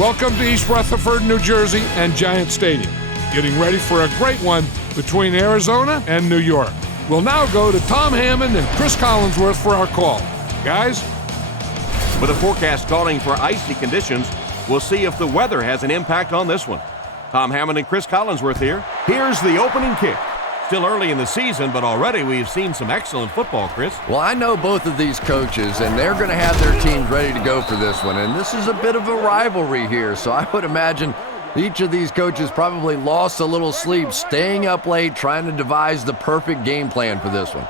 Welcome to East Rutherford, New Jersey, and Giant Stadium. Getting ready for a great one between Arizona and New York. We'll now go to Tom Hammond and Chris Collinsworth for our call. Guys? With a forecast calling for icy conditions, we'll see if the weather has an impact on this one. Tom Hammond and Chris Collinsworth here. Here's the opening kick. Still early in the season, but already we've seen some excellent football, Chris. Well, I know both of these coaches, and they're going to have their teams ready to go for this one. And this is a bit of a rivalry here, so I would imagine each of these coaches probably lost a little sleep, staying up late, trying to devise the perfect game plan for this one.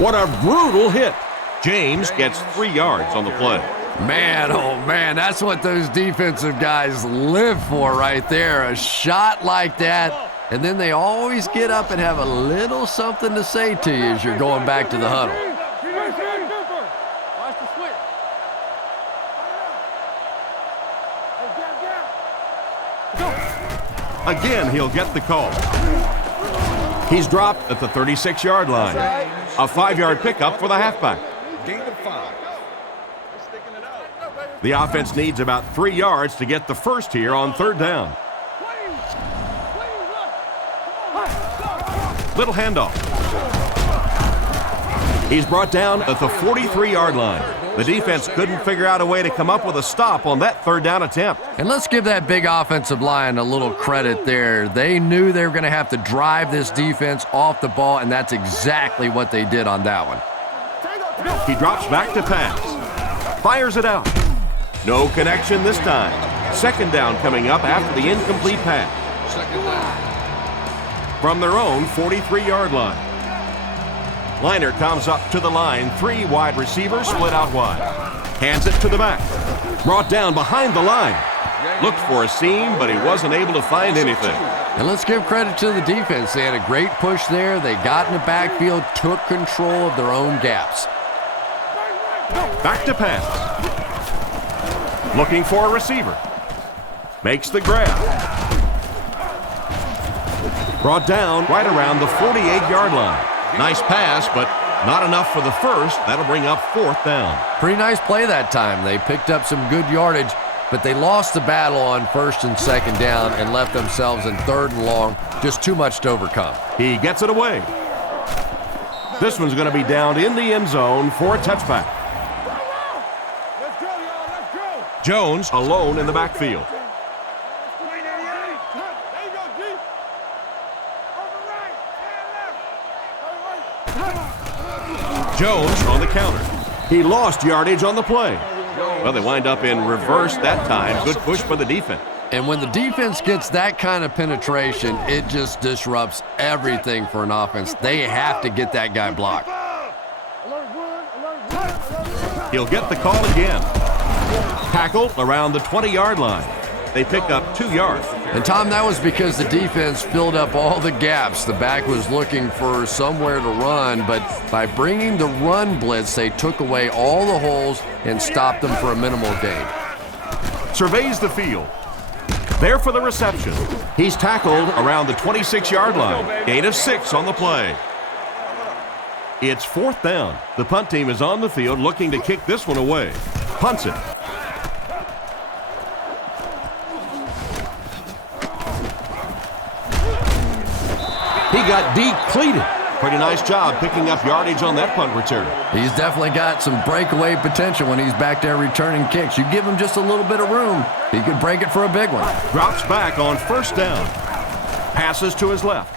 What a brutal hit. James gets 3 yards on the play. Man, oh man, that's what those defensive guys live for right there. A shot like that, and then they always get up and have a little something to say to you as you're going back to the huddle. Again, he'll get the call. He's dropped at the 36-yard line. A 5-yard pickup for the halfback. The offense needs about 3 yards to get the first here on 3rd down. Little handoff. He's brought down at the 43-yard line. The defense couldn't figure out a way to come up with a stop on that 3rd down attempt. And let's give that big offensive line a little credit there. They knew they were going to have to drive this defense off the ball, and that's exactly what they did on that one. He drops back to pass. Fires it out. No connection this time. 2nd down coming up after the incomplete pass. From their own 43-yard line. Liner comes up to the line. 3 wide receivers split out wide. Hands it to the back. Brought down behind the line. Looked for a seam, but he wasn't able to find anything. And let's give credit to the defense. They had a great push there. They got in the backfield, took control of their own gaps. Back to pass. Looking for a receiver. Makes the grab. Brought down right around the 48-yard line. Nice pass, but not enough for the first. That'll bring up 4th down. Pretty nice play that time. They picked up some good yardage, but they lost the battle on 1st and 2nd down and left themselves in 3rd and long. Just too much to overcome. He gets it away. This one's going to be down in the end zone for a touchback. Jones alone in the backfield. Jones on the counter. He lost yardage on the play. Well, they wind up in reverse that time. Good push by the defense. And when the defense gets that kind of penetration, it just disrupts everything for an offense. They have to get that guy blocked. He'll get the call again. Tackle around the 20-yard line. They pick up 2 yards. And, Tom, that was because the defense filled up all the gaps. The back was looking for somewhere to run, but by bringing the run blitz, they took away all the holes and stopped them for a minimal gain. Surveys the field. There for the reception. He's tackled around the 26-yard line. Gain of 6 on the play. It's 4th down. The punt team is on the field looking to kick this one away. Punts it. He got decleated. Pretty nice job picking up yardage on that punt return. He's definitely got some breakaway potential when he's back there returning kicks. You give him just a little bit of room, he could break it for a big one. Drops back on 1st down. Passes to his left.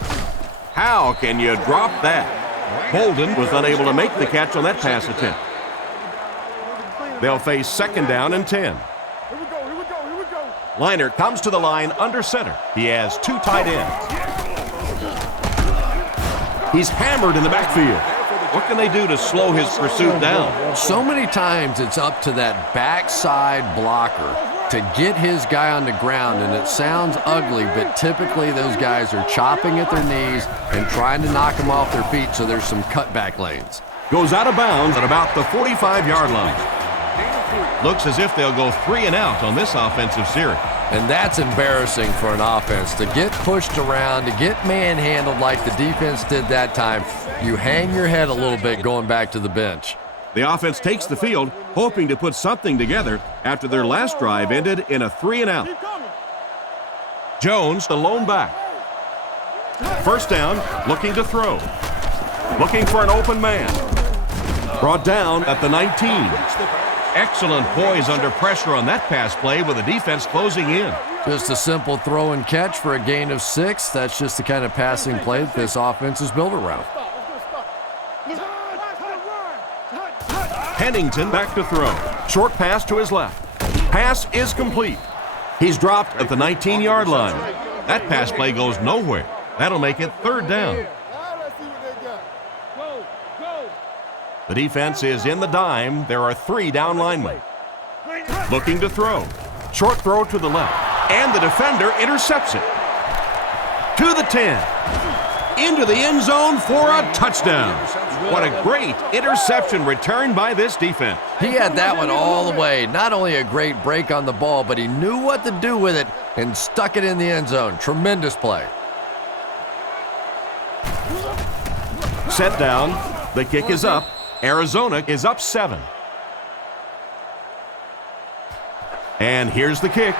How can you drop that? Bolden was unable to make the catch on that pass attempt. They'll face 2nd down and 10. Liner comes to the line under center. He has 2 tight ends. He's hammered in the backfield. What can they do to slow his pursuit down? So many times it's up to that backside blocker to get his guy on the ground, and it sounds ugly, but typically those guys are chopping at their knees and trying to knock them off their feet, so there's some cutback lanes. Goes out of bounds at about the 45-yard line. Looks as if they'll go 3 and out on this offensive series. And that's embarrassing for an offense to get pushed around, to get manhandled like the defense did that time. You hang your head a little bit going back to the bench. The offense takes the field, hoping to put something together after their last drive ended in a 3-and-out. Jones, the lone back. First down, looking to throw. Looking for an open man. Brought down at the 19. Excellent poise under pressure on that pass play with the defense closing in. Just a simple throw and catch for a gain of 6. That's just the kind of passing play that this offense is built around. Pennington back to throw. Short pass to his left. Pass is complete. He's dropped at the 19-yard line. That pass play goes nowhere. That'll make it 3rd down. The defense is in the dime. There are 3 down linemen. Looking to throw. Short throw to the left. And the defender intercepts it. To the 10. Into the end zone for a touchdown. What a great interception return by this defense. He had that one all the way. Not only a great break on the ball, but he knew what to do with it and stuck it in the end zone. Tremendous play. Set down. The kick is up. Arizona is up 7. And here's the kick.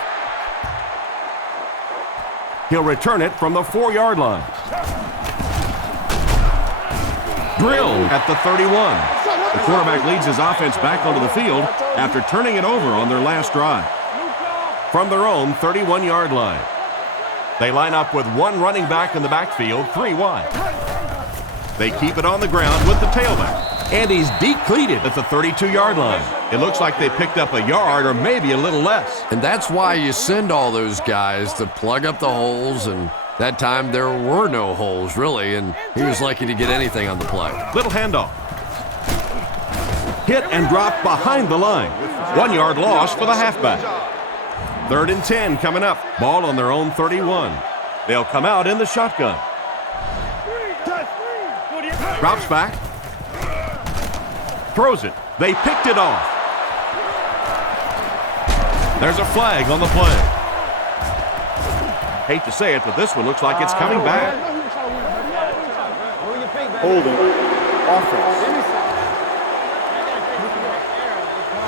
He'll return it from the 4-yard line. Drilled at the 31. The quarterback leads his offense back onto the field after turning it over on their last drive. From their own 31-yard line. They line up with 1 running back in the backfield, 3 wide. They keep it on the ground with the tailback. And he's decleated at the 32-yard line. It looks like they picked up a yard or maybe a little less. And that's why you send all those guys to plug up the holes, and that time there were no holes, really, and he was lucky to get anything on the play. Little handoff. Hit and drop behind the line. 1-yard loss for the halfback. 3rd and 10 coming up. Ball on their own 31. They'll come out in the shotgun. Drops back. Throws it. They picked it off. There's a flag on the play. Hate to say it, but this one looks like it's coming back. Holding. Offense.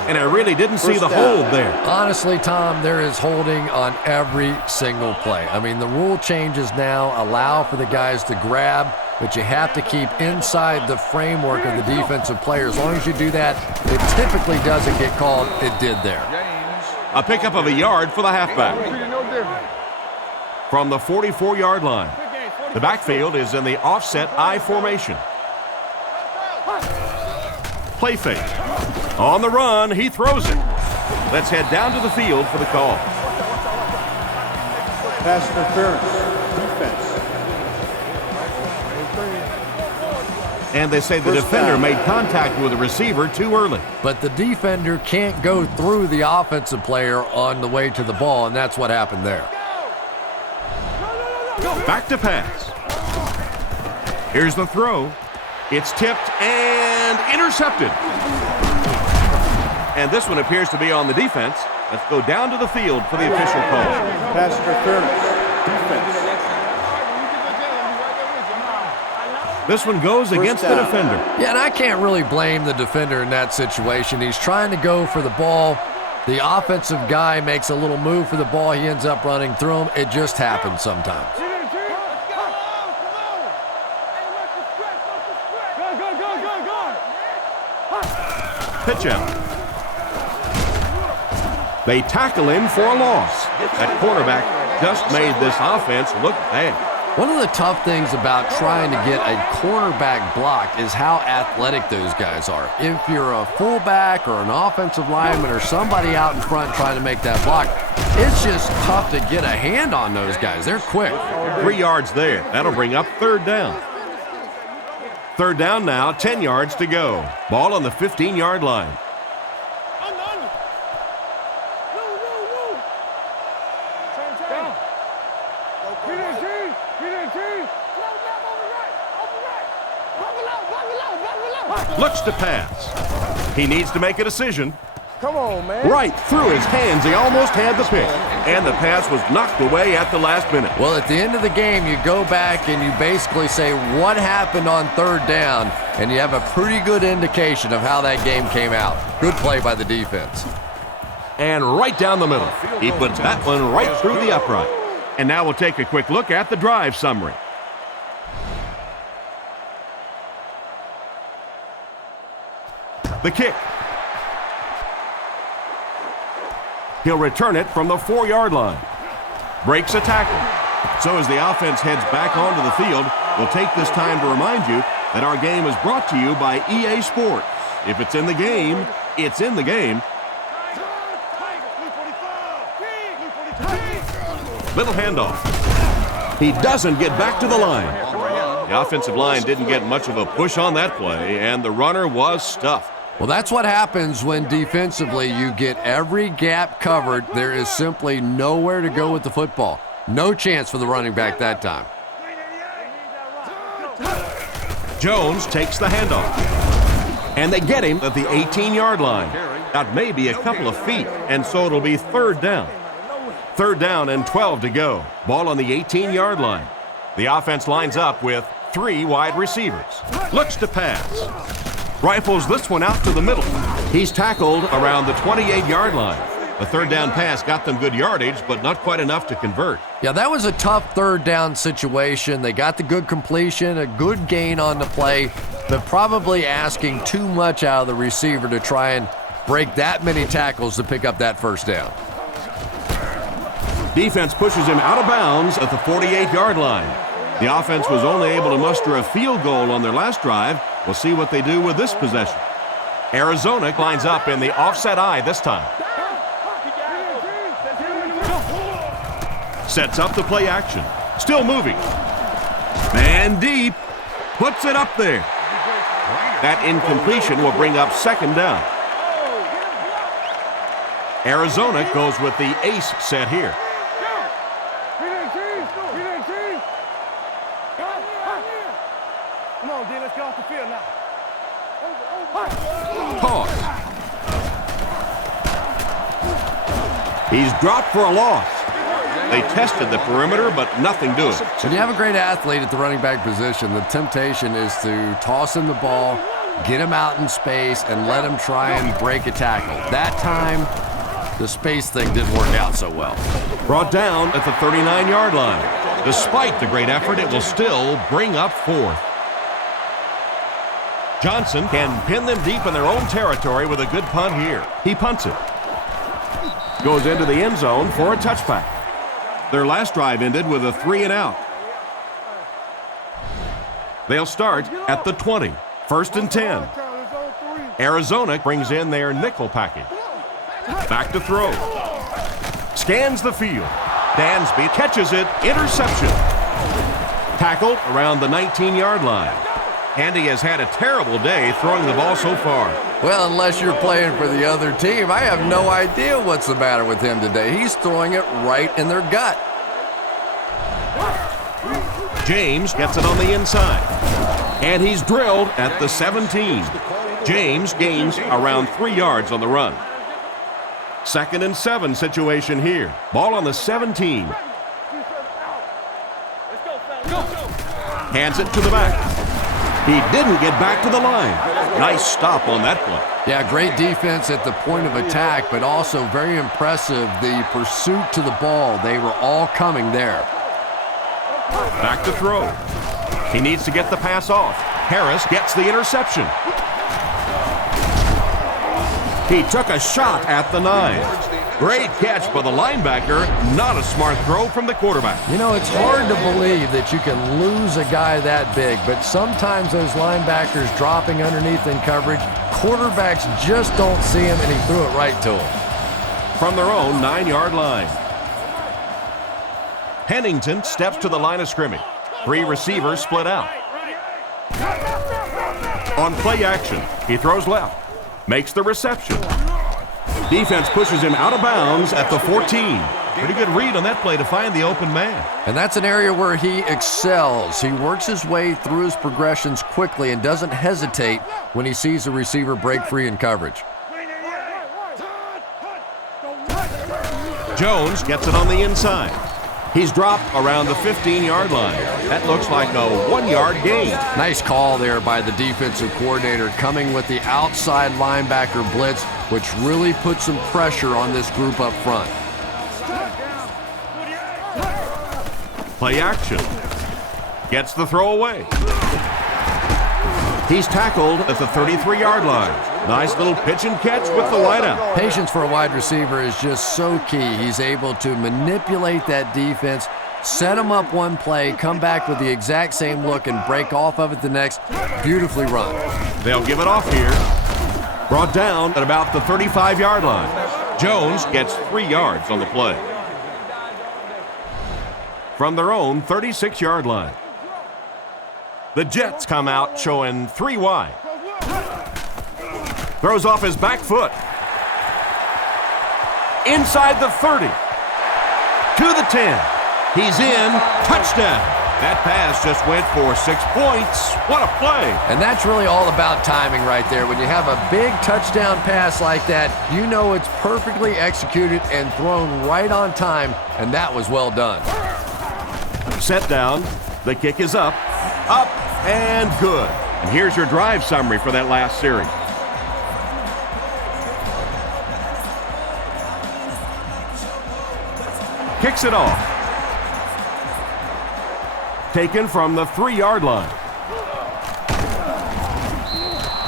And I really didn't see the hold there. Honestly, Tom, there is holding on every single play. I mean, the rule changes now allow for the guys to grab, but you have to keep inside the framework of the defensive player. As long as you do that, it typically doesn't get called. It did there. A pickup of a yard for the halfback. From the 44-yard line. The backfield is in the offset I formation. Play fake. On the run, he throws it. Let's head down to the field for the call. Pass interference. Defense. And they say the defender made contact with the receiver too early. But the defender can't go through the offensive player on the way to the ball, and that's what happened there. Back to pass. Here's the throw. It's tipped and intercepted. And this one appears to be on the defense. Let's go down to the field for the official call. Pass interference. Defense. This one goes against the defender. Yeah, and I can't really blame the defender in that situation. He's trying to go for the ball. The offensive guy makes a little move for the ball. He ends up running through him. It just happens sometimes. Pitch out. They tackle him for a loss. That quarterback just made this offense look bad. One of the tough things about trying to get a cornerback block is how athletic those guys are. If you're a fullback or an offensive lineman or somebody out in front trying to make that block, it's just tough to get a hand on those guys. They're quick. 3 yards there. That'll bring up 3rd down. 3rd down now, 10 yards to go. Ball on the 15-yard line. Looks to pass. He needs to make a decision. Come on, man. Right through his hands. He almost had the pick. And the pass was knocked away at the last minute. Well, at the end of the game, you go back and you basically say what happened on third down, and you have a pretty good indication of how that game came out. Good play by the defense. And right down the middle. He puts that one right through the upright. And now we'll take a quick look at the drive summary. The kick. He'll return it from the 4-yard line. Breaks a tackle. So as the offense heads back onto the field, we'll take this time to remind you that our game is brought to you by EA Sports. If it's in the game, it's in the game. Little handoff. He doesn't get back to the line. The offensive line didn't get much of a push on that play, and the runner was stuffed. Well, that's what happens when defensively you get every gap covered. There is simply nowhere to go with the football. No chance for the running back that time. Jones takes the handoff. And they get him at the 18-yard line. That may be a couple of feet, and so it'll be third down. Third down and 12 to go. Ball on the 18-yard line. The offense lines up with 3 wide receivers. Looks to pass. Rifles this one out to the middle. He's tackled around the 28-yard line. The third down pass got them good yardage, but not quite enough to convert. Yeah, that was a tough third down situation. They got the good completion, a good gain on the play, but probably asking too much out of the receiver to try and break that many tackles to pick up that first down. Defense pushes him out of bounds at the 48-yard line. The offense was only able to muster a field goal on their last drive. We'll see what they do with this possession. Arizona lines up in the offset eye this time. Sets up the play action. Still moving. Man deep. Puts it up there. That incompletion will bring up second down. Arizona goes with the ace set here. Come on, D, let's get off the field now. Pause. He's dropped for a loss. They tested the perimeter, but nothing doing. When you have a great athlete at the running back position, the temptation is to toss him the ball, get him out in space, and let him try and break a tackle. That time, the space thing didn't work out so well. Brought down at the 39-yard line. Despite the great effort, it will still bring up fourth. Johnson can pin them deep in their own territory with a good punt here. He punts it. Goes into the end zone for a touchback. Their last drive ended with a 3 and out. They'll start at the 20. First and 10. Arizona brings in their nickel package. Back to throw. Scans the field. Dansby catches it. Interception. Tackled around the 19-yard line. And he has had a terrible day throwing the ball so far. Well, unless you're playing for the other team, I have no idea what's the matter with him today. He's throwing it right in their gut. James gets it on the inside. And he's drilled at the 17. James gains around 3 yards on the run. 2nd and 7 situation here. Ball on the 17. Hands it to the back. He didn't get back to the line. Nice stop on that play. Yeah, great defense at the point of attack, but also very impressive the pursuit to the ball. They were all coming there. Back to throw. He needs to get the pass off. Harris gets the interception. He took a shot at the 9. Great catch by the linebacker. Not a smart throw from the quarterback. You know, it's hard to believe that you can lose a guy that big, but sometimes those linebackers dropping underneath in coverage, quarterbacks just don't see him, and he threw it right to him. From their own 9-yard line. Pennington steps to the line of scrimmage. 3 receivers split out. On play action, he throws left. Makes the reception. Defense pushes him out of bounds at the 14. Pretty good read on that play to find the open man. And that's an area where he excels. He works his way through his progressions quickly and doesn't hesitate when he sees a receiver break free in coverage. Jones gets it on the inside. He's dropped around the 15-yard line. That looks like a 1-yard gain. Nice call there by the defensive coordinator, coming with the outside linebacker blitz, which really put some pressure on this group up front. Play action. Gets the throw away. He's tackled at the 33-yard line. Nice little pitch and catch with the wideout. Patience for a wide receiver is just so key. He's able to manipulate that defense, set them up one play, come back with the exact same look, and break off of it the next. Beautifully run. They'll give it off here. Brought down at about the 35-yard line. Jones gets 3 yards on the play. From their own 36-yard line. The Jets come out showing 3 wide. Throws off his back foot. Inside the 30. To the 10. He's in. Touchdown. That pass just went for 6 points. What a play. And that's really all about timing right there. When you have a big touchdown pass like that, you know it's perfectly executed and thrown right on time, and that was well done. Set down. The kick is up, and good. And here's your drive summary for that last series. Kicks it off. Taken from the 3-yard line.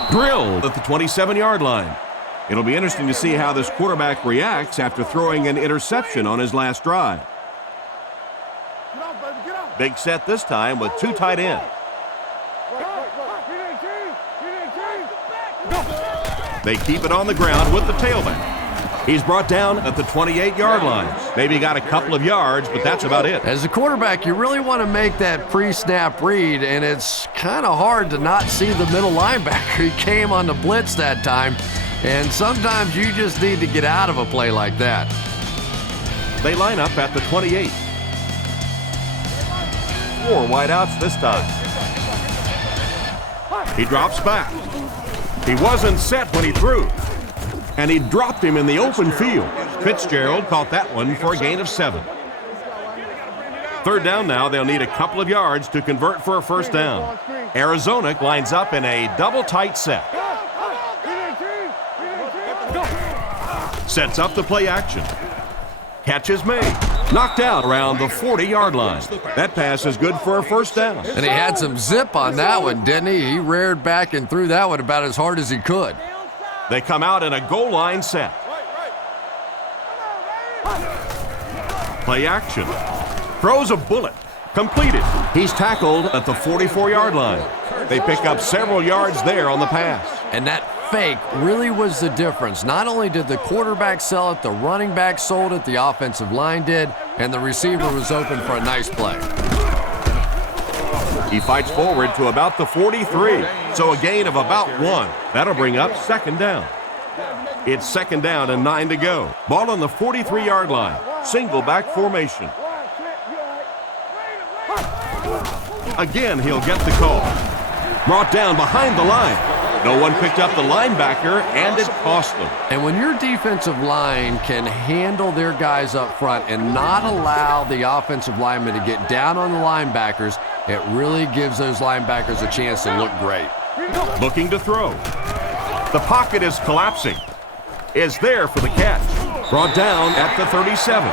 Drilled at the 27-yard line. It'll be interesting to see how this quarterback reacts after throwing an interception on his last drive. Big set this time with 2 tight ends. They keep it on the ground with the tailback. He's brought down at the 28-yard line. Maybe got a couple of yards, but that's about it. As a quarterback, you really want to make that pre-snap read, and it's kind of hard to not see the middle linebacker. He came on the blitz that time, and sometimes you just need to get out of a play like that. They line up at the 28. 4 wideouts this time. He drops back. He wasn't set when he threw, and he dropped him in the open field. Fitzgerald caught that one for a gain of 7. 3rd down now. They'll need a couple of yards to convert for a first down. Arizona lines up in a double tight set. Sets up the play action. Catch is made. Knocked out around the 40-yard line. That pass is good for a first down. And he had some zip on that one, didn't he? He reared back and threw that one about as hard as he could. They come out in a goal line set. Play action. Throws a bullet. Completed. He's tackled at the 44-yard line. They pick up several yards there on the pass. And that fake really was the difference. Not only did the quarterback sell it, the running back sold it, the offensive line did, and the receiver was open for a nice play. He fights forward to about the 43, so a gain of about 1. That'll bring up 2nd down. It's 2nd down and 9 to go. Ball on the 43-yard line. Single back formation. Again, he'll get the call. Brought down behind the line. No one picked up the linebacker, and it cost them. And when your defensive line can handle their guys up front and not allow the offensive linemen to get down on the linebackers, it really gives those linebackers a chance to look great. Looking to throw. The pocket is collapsing. Is there for the catch. Brought down at the 37.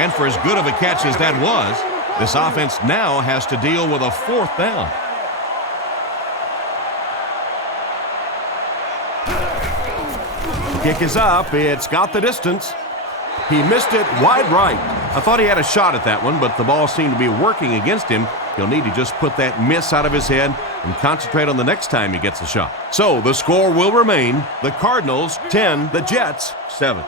And for as good of a catch as that was, this offense now has to deal with a 4th down. Kick is up. It's got the distance. He missed it wide right. I thought he had a shot at that one, but the ball seemed to be working against him. He'll need to just put that miss out of his head and concentrate on the next time he gets a shot. So the score will remain the Cardinals 10, the Jets 7.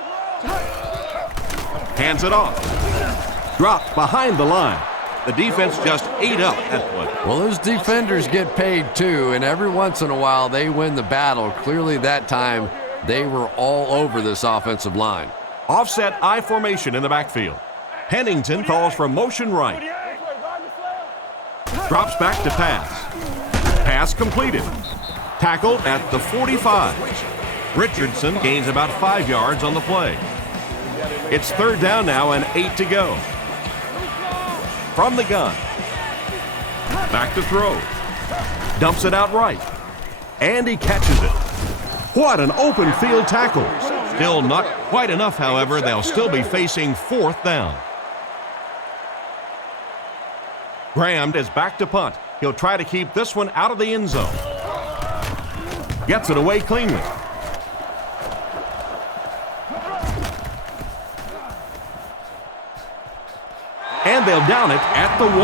Hands it off. Dropped behind the line. The defense just ate up that play. Well, those defenders get paid too, and every once in a while they win the battle. Clearly that time they were all over this offensive line. Offset I formation in the backfield. Pennington calls for motion right. Drops back to pass. Pass completed. Tackled at the 45. Richardson gains about 5 yards on the play. It's third down now and 8 to go. From the gun. Back to throw. Dumps it out right. And he catches it. What an open field tackle. Still not quite enough, however. They'll still be facing fourth down. Graham is back to punt. He'll try to keep this one out of the end zone. Gets it away cleanly. And they'll down it at the 1.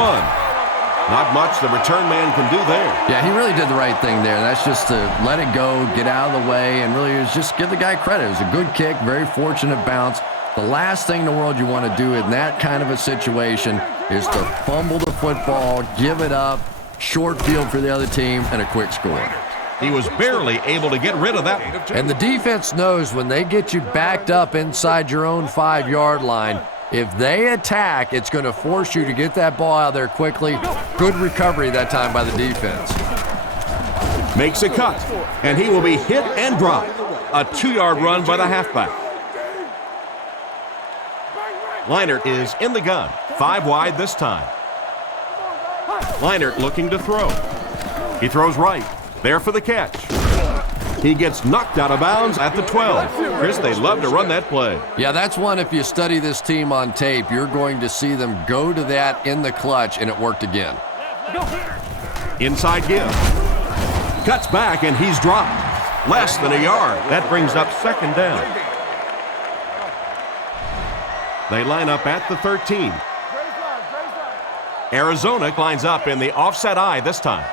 Not much the return man can do there. Yeah, he really did the right thing there. That's just to let it go, get out of the way, and really just give the guy credit. It was a good kick, very fortunate bounce. The last thing in the world you want to do in that kind of a situation is to fumble the football, give it up, short field for the other team, and a quick score. He was barely able to get rid of that one. And the defense knows when they get you backed up inside your own 5-yard line, if they attack, it's going to force you to get that ball out there quickly. Good recovery that time by the defense. Makes a cut, and he will be hit and dropped. A 2-yard run by the halfback. Leinart is in the gun, 5 wide this time. Leinart looking to throw. He throws right, there for the catch. He gets knocked out of bounds at the 12. Chris, they love to run that play. Yeah, that's one, if you study this team on tape, you're going to see them go to that in the clutch, and it worked again. Inside give. Cuts back, and he's dropped. Less than a yard. That brings up second down. They line up at the 13. Arizona lines up in the offset eye this time.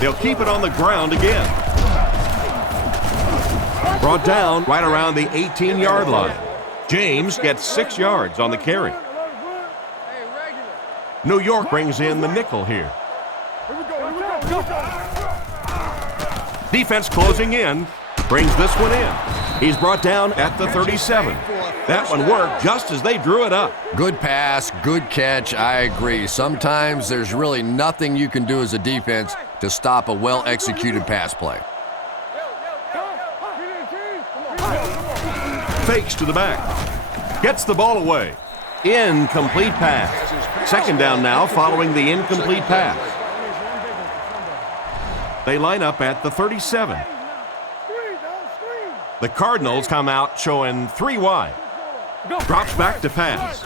They'll keep it on the ground again. Brought down right around the 18-yard line. James gets 6 yards on the carry. New York brings in the nickel here. Defense closing in. Brings this one in. He's brought down at the 37. That one worked just as they drew it up. Good pass, good catch, I agree. Sometimes there's really nothing you can do as a defense to stop a well-executed pass play. Fakes to the back. Gets the ball away. Incomplete pass. Second down now following the incomplete pass. They line up at the 37. The Cardinals come out showing 3 wide. Drops back to pass.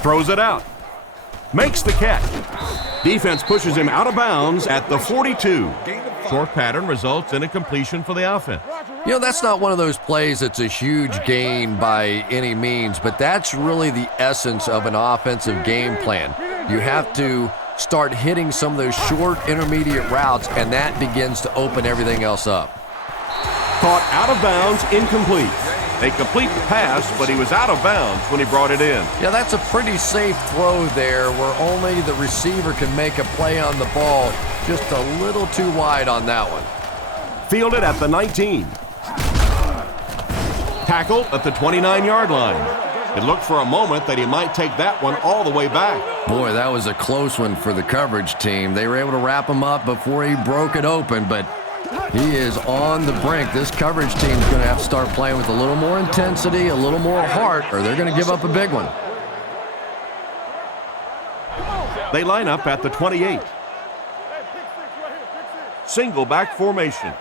Throws it out. Makes the catch. Defense pushes him out of bounds at the 42. Short pattern results in a completion for the offense. You know, that's not one of those plays that's a huge gain by any means, but that's really the essence of an offensive game plan. You have to start hitting some of those short intermediate routes, and that begins to open everything else up. Caught out of bounds, incomplete. They complete the pass, but he was out of bounds when he brought it in. Yeah, that's a pretty safe throw there where only the receiver can make a play on the ball. Just a little too wide on that one. Fielded at the 19. Tackled at the 29-yard line. It looked for a moment that he might take that one all the way back. Boy, that was a close one for the coverage team. They were able to wrap him up before he broke it open, but he is on the brink. This coverage team is going to have to start playing with a little more intensity, a little more heart, or they're going to give up a big one. They line up at the 28. Single back formation.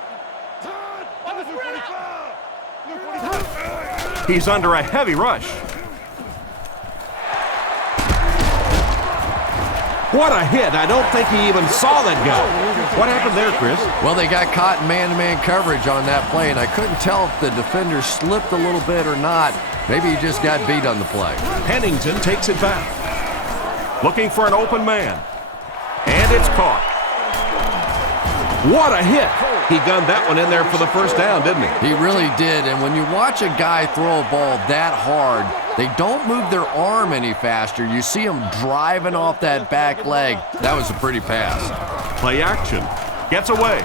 He's under a heavy rush. What a hit. I don't think he even saw that guy. What happened there, Chris? Well, they got caught in man-to-man coverage on that play, and I couldn't tell if the defender slipped a little bit or not. Maybe he just got beat on the play. Pennington takes it back. Looking for an open man. And it's caught. What a hit. He gunned that one in there for the first down, didn't he? He really did, and when you watch a guy throw a ball that hard, they don't move their arm any faster. You see him driving off that back leg. That was a pretty pass. Play action. Gets away.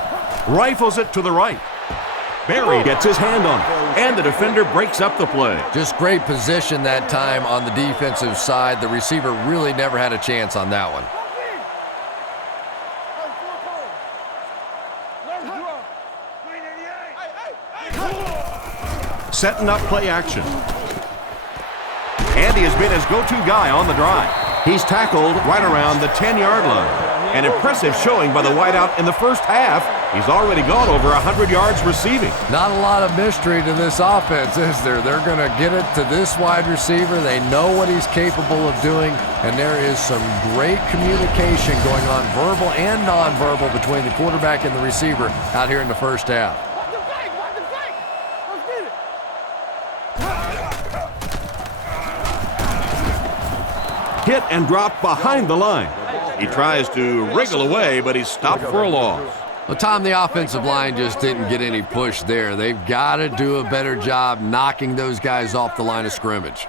Rifles it to the right. Barry gets his hand on it, and the defender breaks up the play. Just great position that time on the defensive side. The receiver really never had a chance on that one. Setting up play action. And he has been his go-to guy on the drive. He's tackled right around the 10-yard line. An impressive showing by the wideout in the first half. He's already gone over 100 yards receiving. Not a lot of mystery to this offense, is there? They're going to get it to this wide receiver. They know what he's capable of doing, and there is some great communication going on, verbal and nonverbal, between the quarterback and the receiver out here in the first half. Hit and drop behind the line. He tries to wriggle away, but he's stopped for a loss. Well, Tom, the offensive line just didn't get any push there. They've got to do a better job knocking those guys off the line of scrimmage.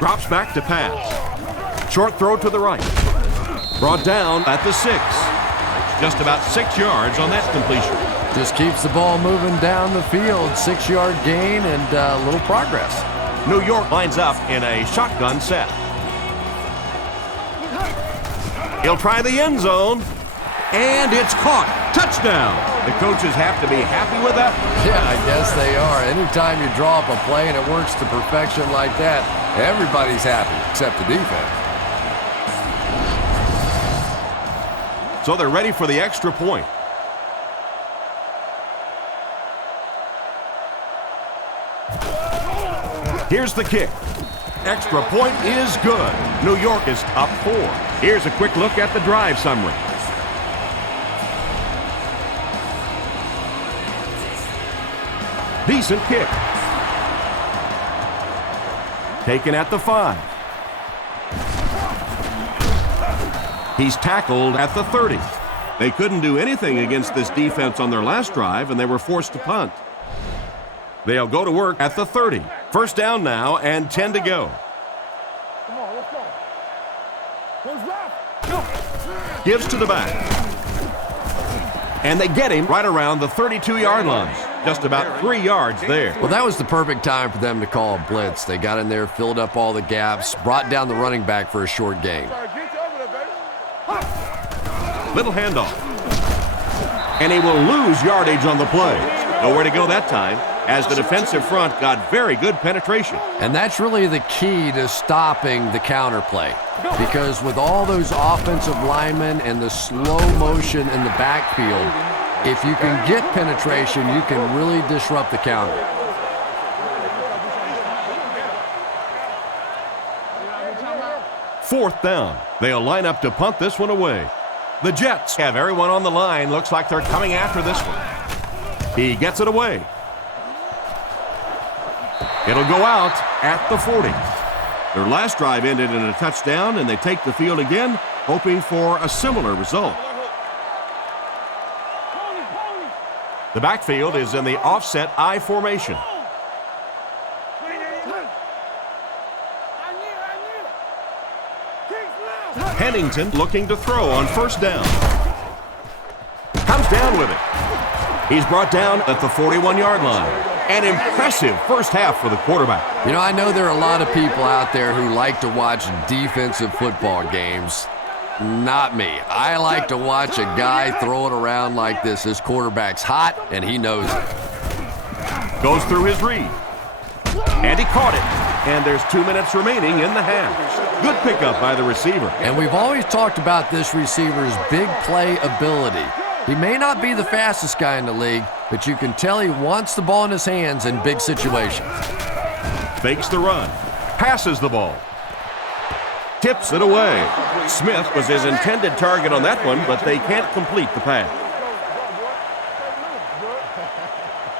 Drops back to pass. Short throw to the right. Brought down at the 6. Just about 6 yards on that completion. Just keeps the ball moving down the field. 6-yard gain and a little progress. New York lines up in a shotgun set. He'll try the end zone, and it's caught. Touchdown. The coaches have to be happy with that. Yeah, I guess they are. Anytime you draw up a play and it works to perfection like that, everybody's happy except the defense. So they're ready for the extra point. Here's the kick. Extra point is good. New York is up 4. Here's a quick look at the drive summary. Decent kick. Taken at the 5. He's tackled at the 30. They couldn't do anything against this defense on their last drive, and they were forced to punt. They'll go to work at the 30. First down now and 10 to go. Come on, let's go. Who's left? Gives to the back. And they get him right around the 32-yard line. Just about 3 yards there. Well, that was the perfect time for them to call a blitz. They got in there, filled up all the gaps, brought down the running back for a short gain. Little handoff. And he will lose yardage on the play. Nowhere to go that time, as the defensive front got very good penetration. And that's really the key to stopping the counter play. Because with all those offensive linemen and the slow motion in the backfield, if you can get penetration, you can really disrupt the counter. Fourth down. They'll line up to punt this one away. The Jets have everyone on the line. Looks like they're coming after this one. He gets it away. It'll go out at the 40. Their last drive ended in a touchdown, and they take the field again, hoping for a similar result. The backfield is in the offset I formation. Pennington looking to throw on first down. Comes down with it. He's brought down at the 41-yard line. An impressive first half for the quarterback. You know, I know there are a lot of people out there who like to watch defensive football games. Not me. I like to watch a guy throw it around like this. His quarterback's hot, and he knows it. Goes through his read. And he caught it. And there's 2 minutes remaining in the half. Good pickup by the receiver. And we've always talked about this receiver's big play ability. He may not be the fastest guy in the league, but you can tell he wants the ball in his hands in big situations. Fakes the run. Passes the ball. Tips it away. Smith was his intended target on that one, but they can't complete the pass.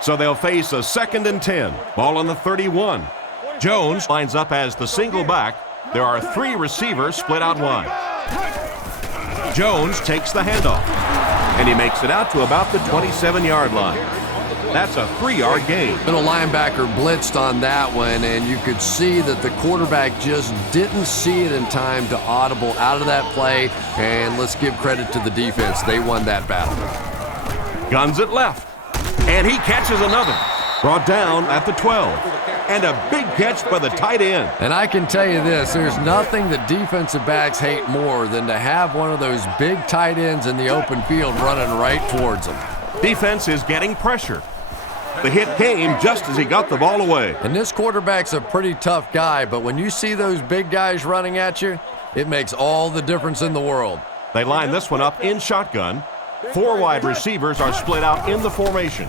So they'll face a 2nd and 10. Ball on the 31. Jones lines up as the single back. There are 3 receivers split out wide. Jones takes the handoff, and he makes it out to about the 27-yard line. That's a 3-yard gain. Middle linebacker blitzed on that one, and you could see that the quarterback just didn't see it in time to audible out of that play. And let's give credit to the defense. They won that battle. Guns it left, and he catches another. Brought down at the 12. And a big catch by the tight end. And I can tell you this, there's nothing that defensive backs hate more than to have one of those big tight ends in the open field running right towards them. Defense is getting pressure. The hit came just as he got the ball away. And this quarterback's a pretty tough guy, but when you see those big guys running at you, it makes all the difference in the world. They line this one up in shotgun. 4 wide receivers are split out in the formation.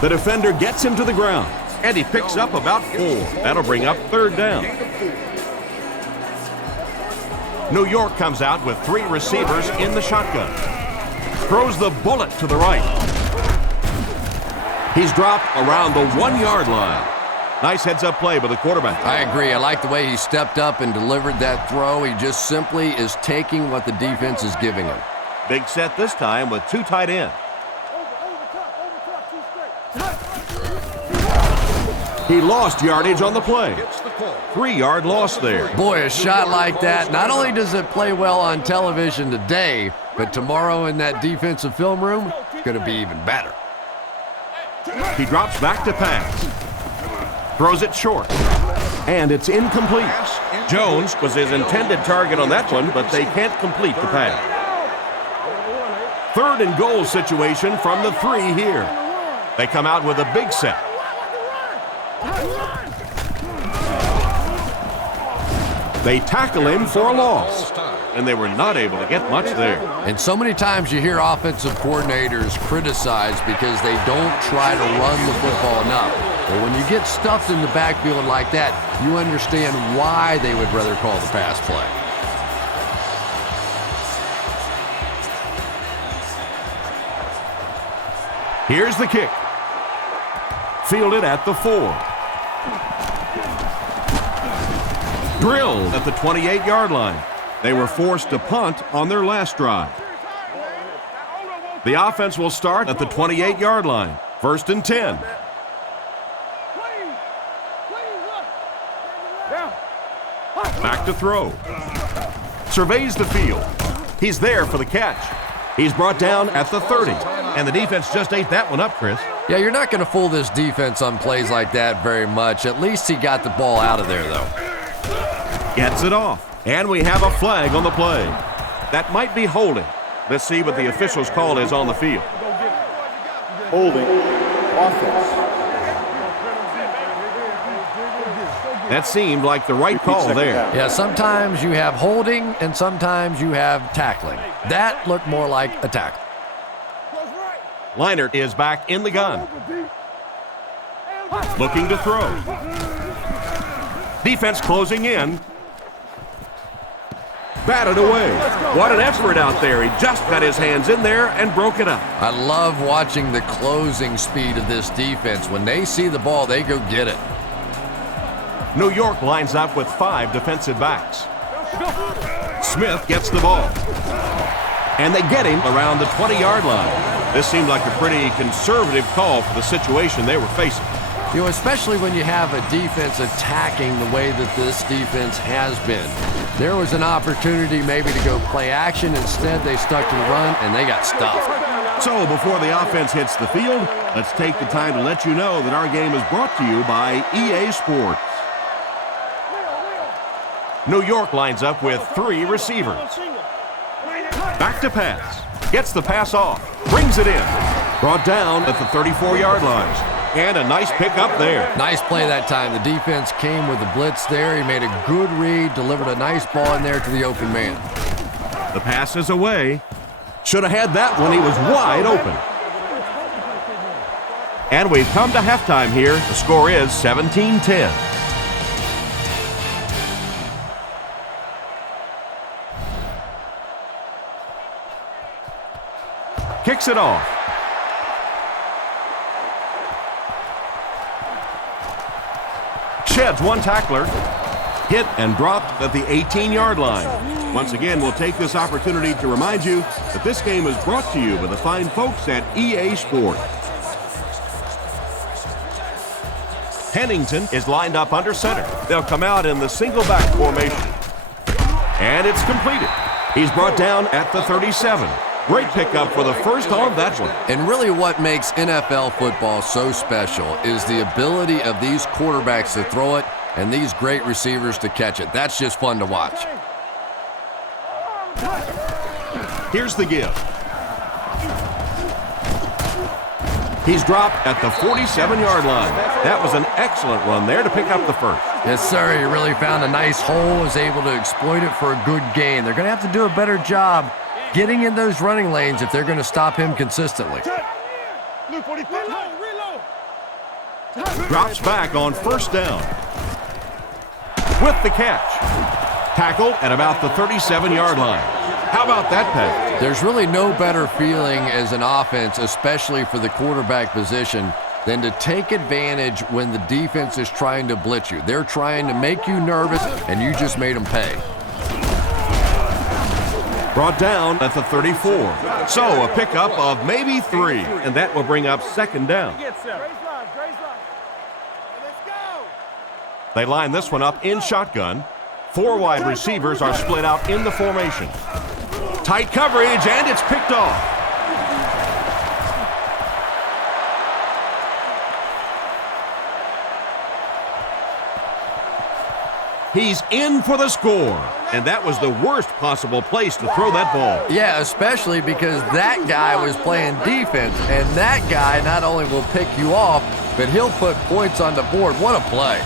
The defender gets him to the ground, and he picks up about 4. That'll bring up 3rd down. New York comes out with 3 receivers in the shotgun. Throws the bullet to the right. He's dropped around the 1-yard line. Nice heads-up play by the quarterback. I agree. I like the way he stepped up and delivered that throw. He just simply is taking what the defense is giving him. Big set this time with 2 tight ends. He lost yardage on the play. 3-yard loss there. Boy, a shot like that, not only does it play well on television today, but tomorrow in that defensive film room, it's going to be even better. He drops back to pass. Throws it short. And it's incomplete. Jones was his intended target on that one, but they can't complete the pass. 3rd and goal situation from the 3 here. They come out with a big set. They tackle him for a loss, and they were not able to get much there. And so many times you hear offensive coordinators criticized because they don't try to run the football enough. But when you get stuffed in the backfield like that, you understand why they would rather call the pass play. Here's the kick. Fielded at the 4. Drilled at the 28-yard line. They were forced to punt on their last drive. The offense will start at the 28-yard line. 1st and 10. Back to throw. Surveys the field. He's there for the catch. He's brought down at the 30. And the defense just ate that one up, Chris. Yeah, you're not going to fool this defense on plays like that very much. At least he got the ball out of there, though. Gets it off. And we have a flag on the play. That might be holding. Let's see what the official's call is on the field. Holding. Offense. That seemed like the right call there. Yeah, sometimes you have holding and sometimes you have tackling. That looked more like a tackle. Leinart is back in the gun. Looking to throw. Defense closing in. Batted away. What an effort out there. He just got his hands in there and broke it up. I love watching the closing speed of this defense. When they see the ball, they go get it. New York lines up with 5 defensive backs. Smith gets the ball. And they get him around the 20-yard line. This seemed like a pretty conservative call for the situation they were facing. You know, especially when you have a defense attacking the way that this defense has been. There was an opportunity maybe to go play action. Instead, they stuck to the run, and they got stuffed. So before the offense hits the field, let's take the time to let you know that our game is brought to you by EA Sports. New York lines up with 3 receivers. Back to pass. Gets the pass off. Brings it in. Brought down at the 34-yard line. And a nice pick up there. Nice play that time. The defense came with the blitz there. He made a good read, delivered a nice ball in there to the open man. The pass is away. Should have had that one. He was wide open. And we've come to halftime here. The score is 17-10. Kicks it off. Sheds one tackler. Hit and dropped at the 18-yard line. Once again, we'll take this opportunity to remind you that this game is brought to you by the fine folks at EA Sports. Pennington is lined up under center. They'll come out in the single back formation. And it's completed. He's brought down at the 37. Great pickup for the first on that one. And really what makes NFL football so special is the ability of these quarterbacks to throw it and these great receivers to catch it. That's just fun to watch. Here's the give. He's dropped at the 47-yard line. That was an excellent run there to pick up the first. Yes, sir. He really found a nice hole, was able to exploit it for a good gain. They're going to have to do a better job getting in those running lanes if they're going to stop him consistently. Drops back on first down. With the catch. Tackled at about the 37-yard line. How about that pass? There's really no better feeling as an offense, especially for the quarterback position, than to take advantage when the defense is trying to blitz you. They're trying to make you nervous, and you just made them pay. Brought down at the 34. So a pickup of maybe 3, and that will bring up second down. They line this one up in shotgun. 4 wide receivers are split out in the formation. Tight coverage, and it's picked off. He's in for the score, and that was the worst possible place to throw that ball. Yeah, especially because that guy was playing defense, and that guy not only will pick you off, but he'll put points on the board. What a play.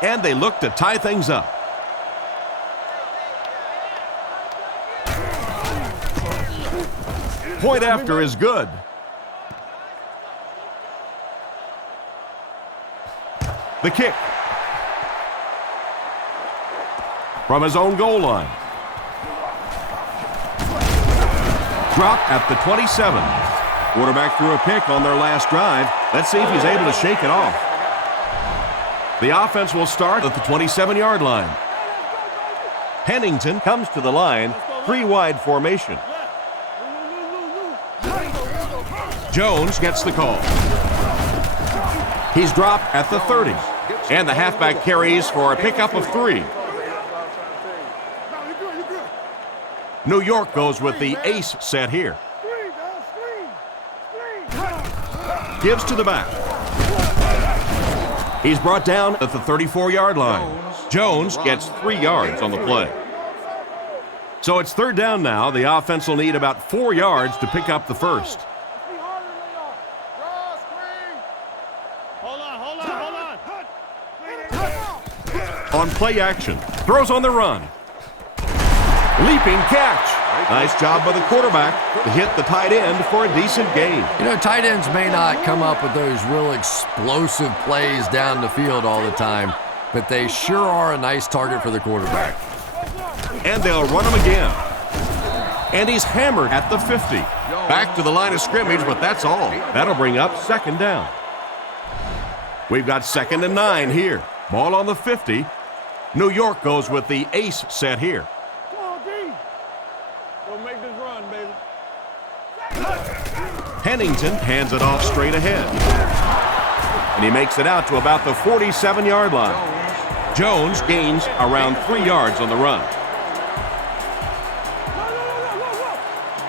And they look to tie things up. Point after is good. The kick. From his own goal line. Drop at the 27. Quarterback threw a pick on their last drive. Let's see if he's able to shake it off. The offense will start at the 27-yard line. Pennington comes to the line, 3-wide formation. Jones gets the call. He's dropped at the 30, and the halfback carries for a pickup of 3. New York goes with the ace set here. Gives to the back. He's brought down at the 34-yard line. Jones gets 3 yards on the play. So it's third down now. The offense will need about 4 yards to pick up the first. On play action, throws on the run. Leaping catch. Nice job by the quarterback to hit the tight end for a decent gain. You know, tight ends may not come up with those real explosive plays down the field all the time, but they sure are a nice target for the quarterback. And they'll run him again. And he's hammered at the 50. Back to the line of scrimmage, but that's all. That'll bring up second down. We've got 2nd and 9 here. Ball on the 50. New York goes with the ace set here. Pennington hands it off straight ahead. And he makes it out to about the 47-yard line. Jones gains around 3 yards on the run.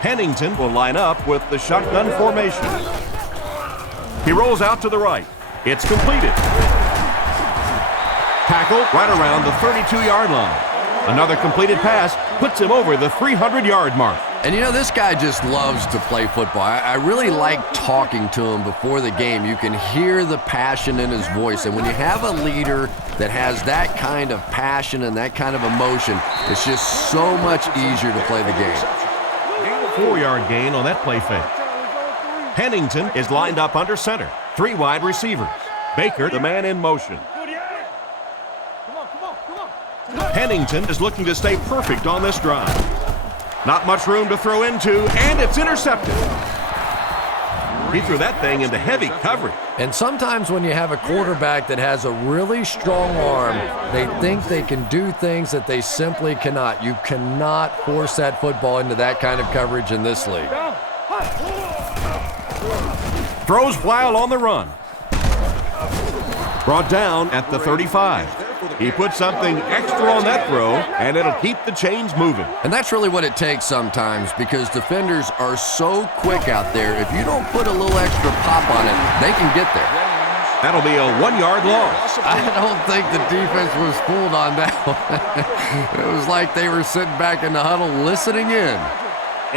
Pennington will line up with the shotgun formation. He rolls out to the right. It's completed. Tackled right around the 32-yard line. Another completed pass puts him over the 300-yard mark. And you know, this guy just loves to play football. I really like talking to him before the game. You can hear the passion in his voice. And when you have a leader that has that kind of passion and that kind of emotion, it's just so much easier to play the game. 4-yard gain on that play fake. Pennington is lined up under center. 3 wide receivers. Baker, the man in motion. Pennington is looking to stay perfect on this drive. Not much room to throw into, and it's intercepted. He threw that thing into heavy coverage. And sometimes when you have a quarterback that has a really strong arm, they think they can do things that they simply cannot. You cannot force that football into that kind of coverage in this league. Throws while on the run. Brought down at the 35. He put something extra on that throw, and it'll keep the chains moving. And that's really what it takes sometimes, because defenders are so quick out there. If you don't put a little extra pop on it, they can get there. That'll be a 1-yard loss. I don't think the defense was fooled on that one. It was like they were sitting back in the huddle listening in.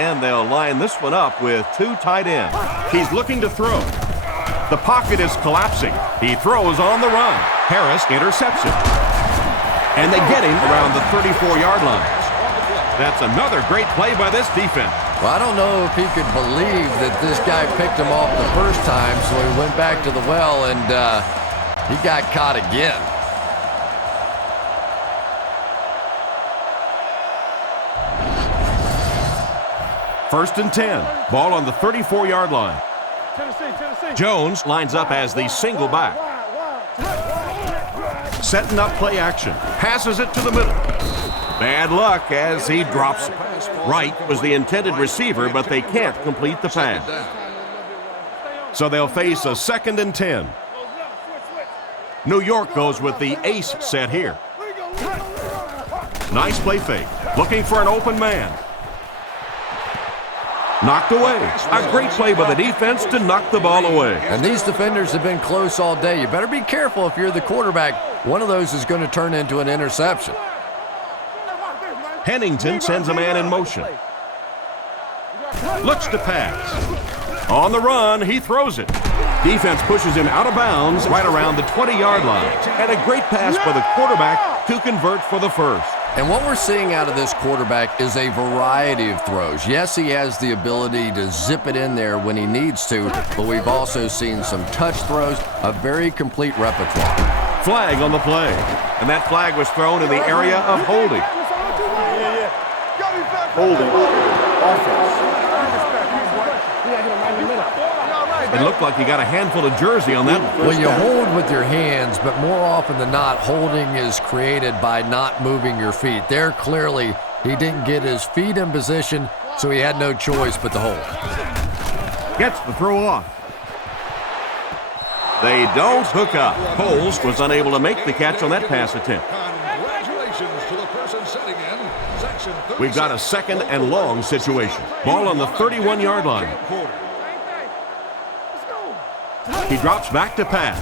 And they'll line this one up with 2 tight ends. He's looking to throw. The pocket is collapsing. He throws on the run. Harris intercepts him. And they get him around the 34-yard line. That's another great play by this defense. Well, I don't know if he could believe that this guy picked him off the first time, so he went back to the well, and he got caught again. First and 10. Ball on the 34-yard line. Tennessee. Jones lines up as the single back. Setting up play action. Passes it to the middle. Bad luck as he drops it. Wright was the intended receiver, but they can't complete the pass. So they'll face a 2nd and 10. New York goes with the ace set here. Nice play fake. Looking for an open man. Knocked away. A great play by the defense to knock the ball away. And these defenders have been close all day. You better be careful if you're the quarterback. One of those is going to turn into an interception. Pennington sends a man in motion. Looks to pass. On the run, he throws it. Defense pushes him out of bounds right around the 20-yard line. And a great pass by the quarterback to convert for the first. And what we're seeing out of this quarterback is a variety of throws. Yes, he has the ability to zip it in there when he needs to, but we've also seen some touch throws, a very complete repertoire. Flag on the play. And that flag was thrown in the area of holding. Holding. Offense. It looked like he got a handful of jersey on that one. Well, you hold with your hands, but more often than not, holding is created by not moving your feet. There, clearly, he didn't get his feet in position, so he had no choice but to hold. Gets the throw off. They don't hook up. Coles was unable to make the catch on that pass attempt. Congratulations to the person sitting in section 37. We've got a 2nd and long situation. Ball on the 31-yard line. He drops back to pass.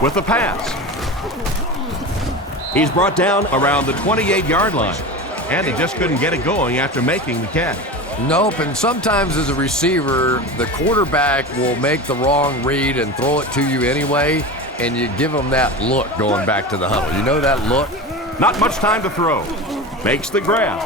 With the pass. He's brought down around the 28-yard line. And he just couldn't get it going after making the catch. Nope, and sometimes as a receiver, the quarterback will make the wrong read and throw it to you anyway, and you give him that look going back to the huddle. You know that look? Not much time to throw. Makes the grab.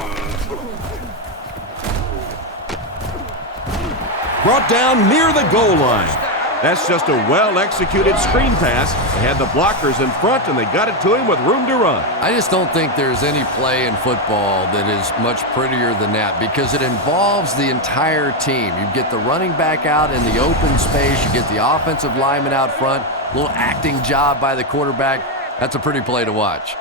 Brought down near the goal line. That's just a well-executed screen pass. They had the blockers in front, and they got it to him with room to run. I just don't think there's any play in football that is much prettier than that, because it involves the entire team. You get the running back out in the open space. You get the offensive lineman out front. A little acting job by the quarterback. That's a pretty play to watch.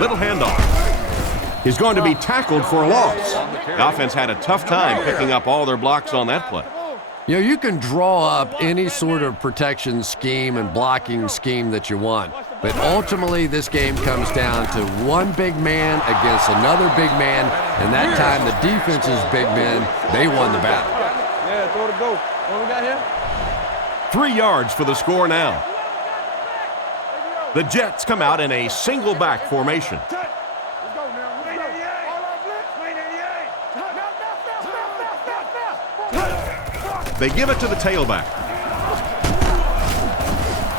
Little handoff. He's going to be tackled for a loss. The offense had a tough time picking up all their blocks on that play. You know, you can draw up any sort of protection scheme and blocking scheme that you want, but ultimately this game comes down to one big man against another big man, and that time the defense's big men, they won the battle. Yeah, throw the go. What we got here? 3 yards for the score now. The Jets come out in a single back formation. They give it to the tailback.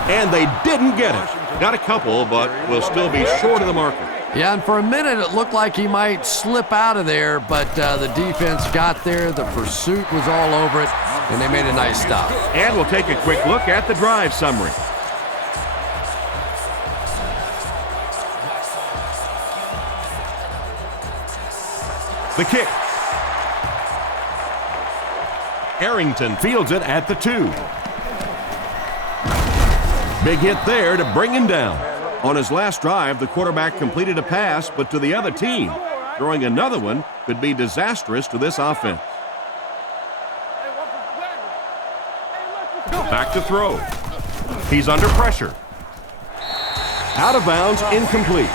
And they didn't get it. Got a couple, but will still be short of the marker. Yeah, and for a minute it looked like he might slip out of there, but the defense got there. The pursuit was all over it, and they made a nice stop. And we'll take a quick look at the drive summary. The kick. Arrington fields it at the 2. Big hit there to bring him down. On his last drive, the quarterback completed a pass, but to the other team. Throwing another one could be disastrous to this offense. Back to throw. He's under pressure. Out of bounds, incomplete.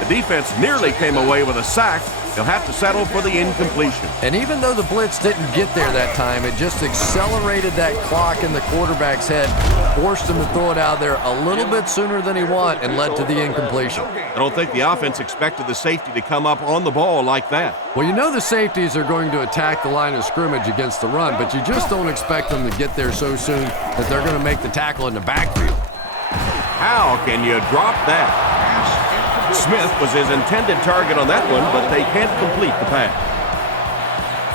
The defense nearly came away with a sack. He'll have to settle for the incompletion. And even though the blitz didn't get there that time, it just accelerated that clock in the quarterback's head, forced him to throw it out there a little bit sooner than he wanted, and led to the incompletion. I don't think the offense expected the safety to come up on the ball like that. Well, you know the safeties are going to attack the line of scrimmage against the run, but you just don't expect them to get there so soon that they're going to make the tackle in the backfield. How can you drop that? Smith was his intended target on that one, but they can't complete the pass.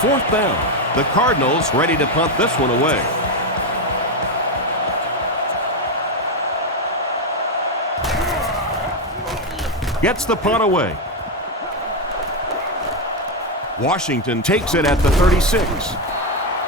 Fourth down. The Cardinals ready to punt this one away. Gets the punt away. Washington takes it at the 36.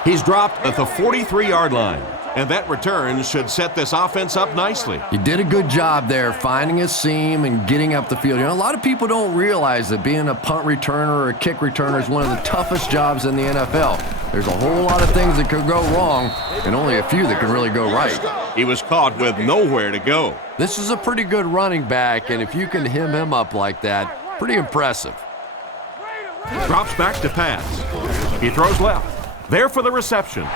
He's dropped at the 43-yard line. And that return should set this offense up nicely. He did a good job there finding a seam and getting up the field. You know, a lot of people don't realize that being a punt returner or a kick returner is one of the toughest jobs in the NFL. There's a whole lot of things that could go wrong and only a few that can really go right. He was caught with nowhere to go. This is a pretty good running back, and if you can hem him up like that, pretty impressive. Drops back to pass. He throws left. There for the reception.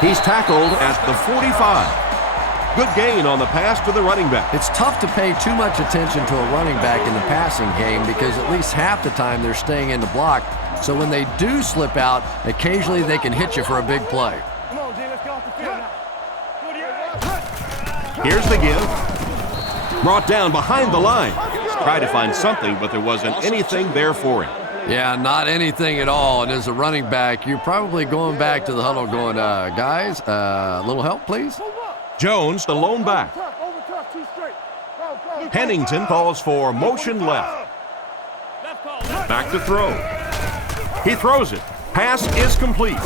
He's tackled at the 45. Good gain on the pass to the running back. It's tough to pay too much attention to a running back in the passing game because at least half the time they're staying in the block. So when they do slip out, occasionally they can hit you for a big play. Here's the give. Brought down behind the line. Tried to find something, but there wasn't anything there for him. Yeah, not anything at all. And as a running back, you're probably going back to the huddle going, guys, a little help, please? Jones, the lone back. Pennington calls for motion left. Back to throw. He throws it. Pass is complete.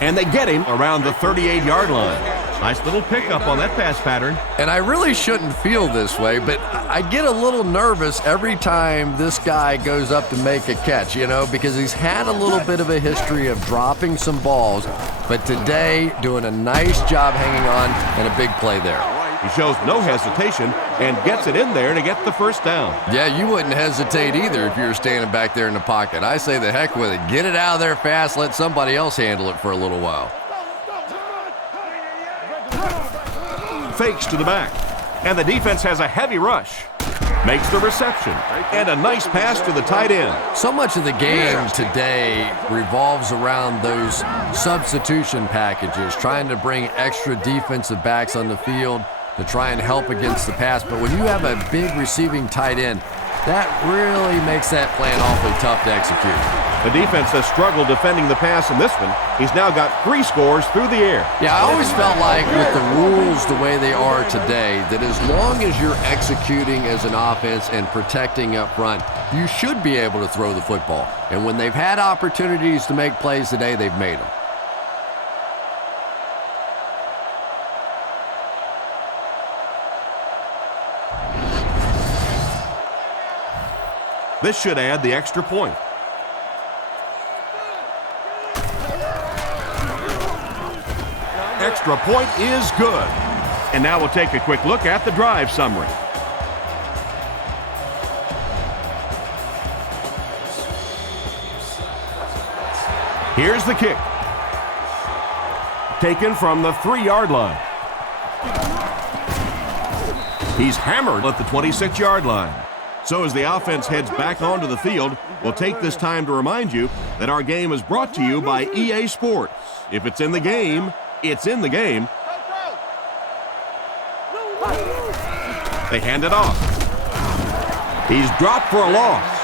And they get him around the 38-yard line. Nice little pickup on that pass pattern. And I really shouldn't feel this way, but I get a little nervous every time this guy goes up to make a catch, you know, because he's had a little bit of a history of dropping some balls, but today doing a nice job hanging on and a big play there. He shows no hesitation and gets it in there to get the first down. Yeah, you wouldn't hesitate either if you were standing back there in the pocket. I say the heck with it. Get it out of there fast. Let somebody else handle it for a little while. Fakes to the back. And the defense has a heavy rush. Makes the reception. And a nice pass to the tight end. So much of the game today revolves around those substitution packages, trying to bring extra defensive backs on the field to try and help against the pass. But when you have a big receiving tight end, that really makes that plan awfully tough to execute. The defense has struggled defending the pass in this one. He's now got 3 scores through the air. Yeah, I always felt like with the rules the way they are today, that as long as you're executing as an offense and protecting up front, you should be able to throw the football. And when they've had opportunities to make plays today, they've made them. This should add the extra point. Extra point is good. And now we'll take a quick look at the drive summary. Here's the kick. Taken from the 3-yard line. He's hammered at the 26-yard line. So as the offense heads back onto the field, we'll take this time to remind you that our game is brought to you by EA Sports. If it's in the game, it's in the game. They hand it off. He's dropped for a loss.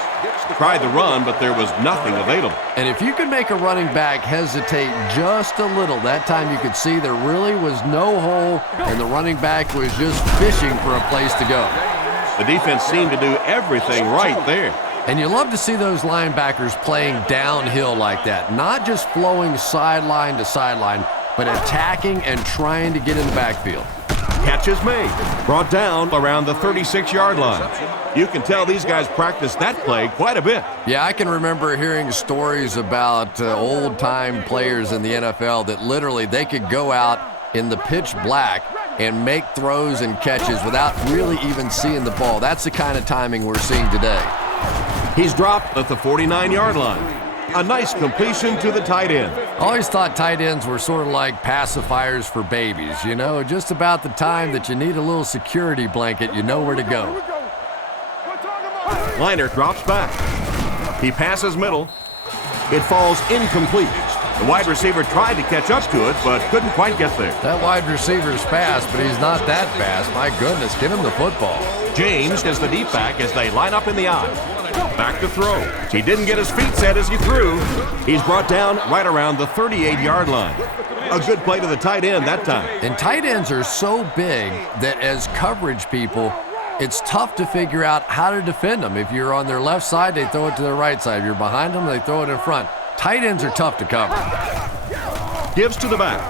Tried the run, but there was nothing available. And if you could make a running back hesitate just a little, that time you could see there really was no hole, and the running back was just fishing for a place to go. The defense seemed to do everything right there. And you love to see those linebackers playing downhill like that, not just flowing sideline to sideline, but attacking and trying to get in the backfield. Catch is made. Brought down around the 36-yard line. You can tell these guys practice that play quite a bit. Yeah, I can remember hearing stories about old-time players in the NFL that literally they could go out in the pitch black and make throws and catches without really even seeing the ball. That's the kind of timing we're seeing today. He's dropped at the 49-yard line. A nice completion to the tight end. I always thought tight ends were sort of like pacifiers for babies. You know, just about the time that you need a little security blanket, you know where to go. Liner drops back. He passes middle. It falls incomplete. The wide receiver tried to catch up to it, but couldn't quite get there. That wide receiver's fast, but he's not that fast. My goodness, get him the football. James is the deep back as they line up in the I. Back to throw. He didn't get his feet set as he threw. He's brought down right around the 38-yard line. A good play to the tight end that time. And tight ends are so big that as coverage people, it's tough to figure out how to defend them. If you're on their left side, they throw it to their right side. If you're behind them, they throw it in front. Tight ends are tough to cover. Gives to the back.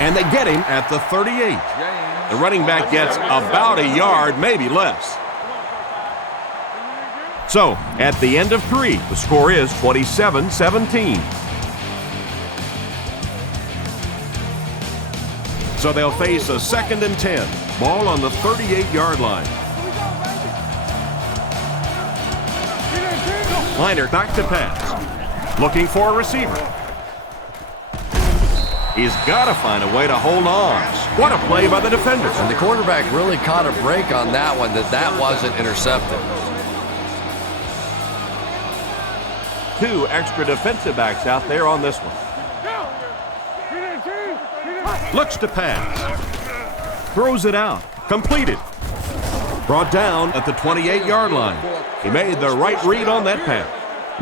And they get him at the 38. The running back gets about a yard, maybe less. So, at the end of 3, the score is 27-17. So they'll face a 2nd and 10. Ball on the 38-yard line. Liner back to pass. Looking for a receiver. He's got to find a way to hold on. What a play by the defender. And the quarterback really caught a break on that one, that wasn't intercepted. 2 extra defensive backs out there on this one. Looks to pass. Throws it out. Completed. Brought down at the 28-yard line. He made the right read on that pass.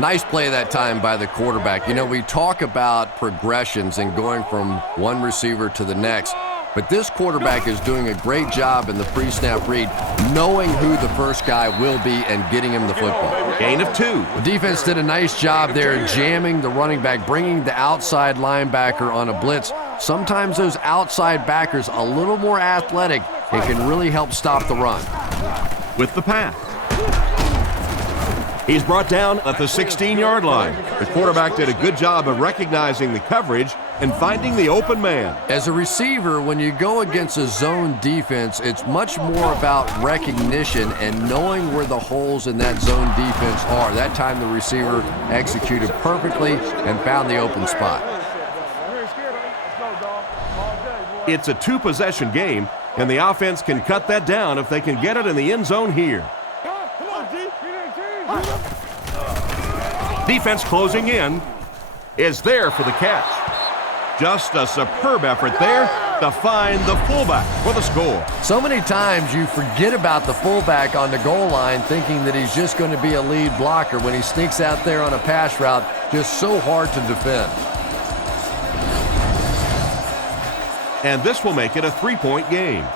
Nice play that time by the quarterback. You know, we talk about progressions and going from one receiver to the next, but this quarterback is doing a great job in the pre-snap read, knowing who the first guy will be and getting him the football. Gain of 2. The defense did a nice job there jamming the running back, bringing the outside linebacker on a blitz. Sometimes those outside backers a little more athletic and can really help stop the run. With the pass. He's brought down at the 16-yard line. The quarterback did a good job of recognizing the coverage and finding the open man. As a receiver, when you go against a zone defense, it's much more about recognition and knowing where the holes in that zone defense are. That time the receiver executed perfectly and found the open spot. It's a 2-possession game, and the offense can cut that down if they can get it in the end zone here. Defense closing in is there for the catch. Just a superb effort there to find the fullback for the score. So many times you forget about the fullback on the goal line thinking that he's just going to be a lead blocker when he sneaks out there on a pass route, just so hard to defend. And this will make it a 3-point game.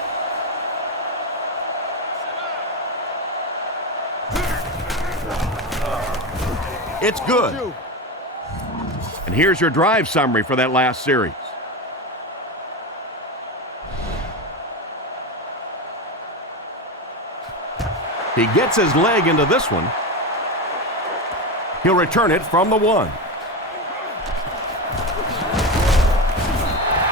It's good. And here's your drive summary for that last series. He gets his leg into this one. He'll return it from the 1.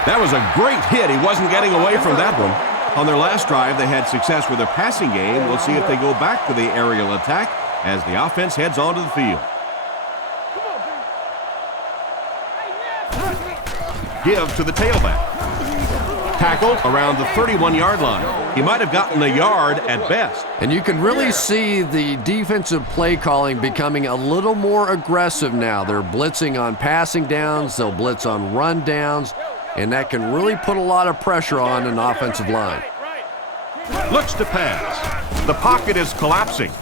That was a great hit. He wasn't getting away from that one. On their last drive, they had success with their passing game. We'll see if they go back to the aerial attack as the offense heads onto the field. Give to the tailback. Tackled around the 31-yard line. He might have gotten a yard at best. And you can really see the defensive play calling becoming a little more aggressive now. They're blitzing on passing downs, they'll blitz on run downs, and that can really put a lot of pressure on an offensive line. Looks to pass. The pocket is collapsing,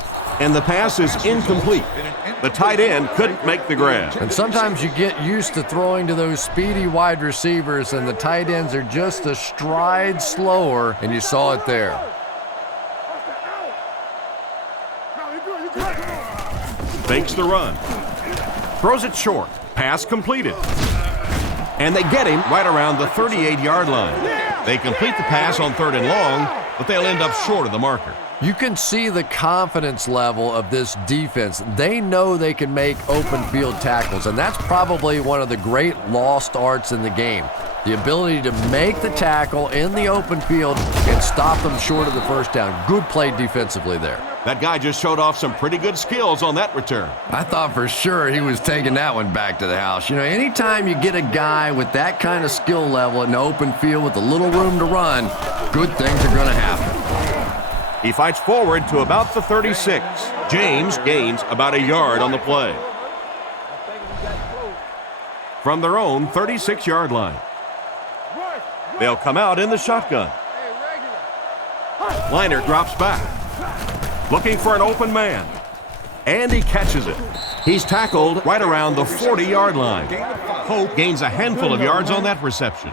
and the pass is incomplete. The tight end couldn't make the grab. And sometimes you get used to throwing to those speedy wide receivers, and the tight ends are just a stride slower, and you saw it there. Fakes the run. Throws it short. Pass completed. And they get him right around the 38-yard line. They complete the pass on 3rd and long, but they'll end up short of the marker. You can see the confidence level of this defense. They know they can make open field tackles, and that's probably one of the great lost arts in the game. The ability to make the tackle in the open field and stop them short of the first down. Good play defensively there. That guy just showed off some pretty good skills on that return. I thought for sure he was taking that one back to the house. You know, anytime you get a guy with that kind of skill level in the open field with a little room to run, good things are going to happen. He fights forward to about the 36. James gains about a yard on the play. From their own 36-yard line. They'll come out in the shotgun. Liner drops back, looking for an open man. And he catches it. He's tackled right around the 40-yard line. Hope gains a handful of yards on that reception.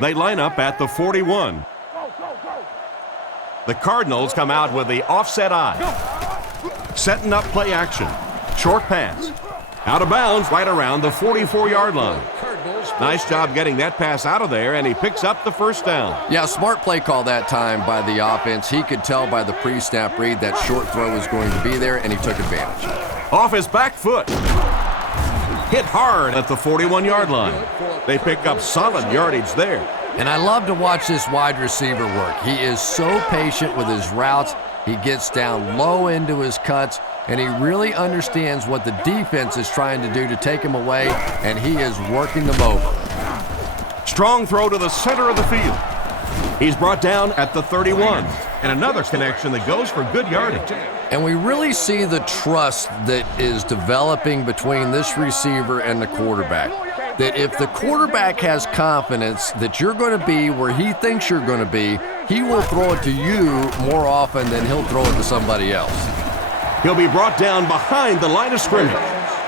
They line up at the 41. The Cardinals come out with the offset eye. Setting up play action. Short pass. Out of bounds right around the 44-yard line. Nice job getting that pass out of there, and he picks up the first down. Yeah, smart play call that time by the offense. He could tell by the pre-snap read that short throw was going to be there, and he took advantage. Off his back foot. Hit hard at the 41-yard line. They pick up solid yardage there. And I love to watch this wide receiver work. He is so patient with his routes. He gets down low into his cuts, and he really understands what the defense is trying to do to take him away, and he is working them over. Strong throw to the center of the field. He's brought down at the 31. And another connection that goes for good yardage. And we really see the trust that is developing between this receiver and the quarterback. That if the quarterback has confidence that you're going to be where he thinks you're going to be, he will throw it to you more often than he'll throw it to somebody else. He'll be brought down behind the line of scrimmage.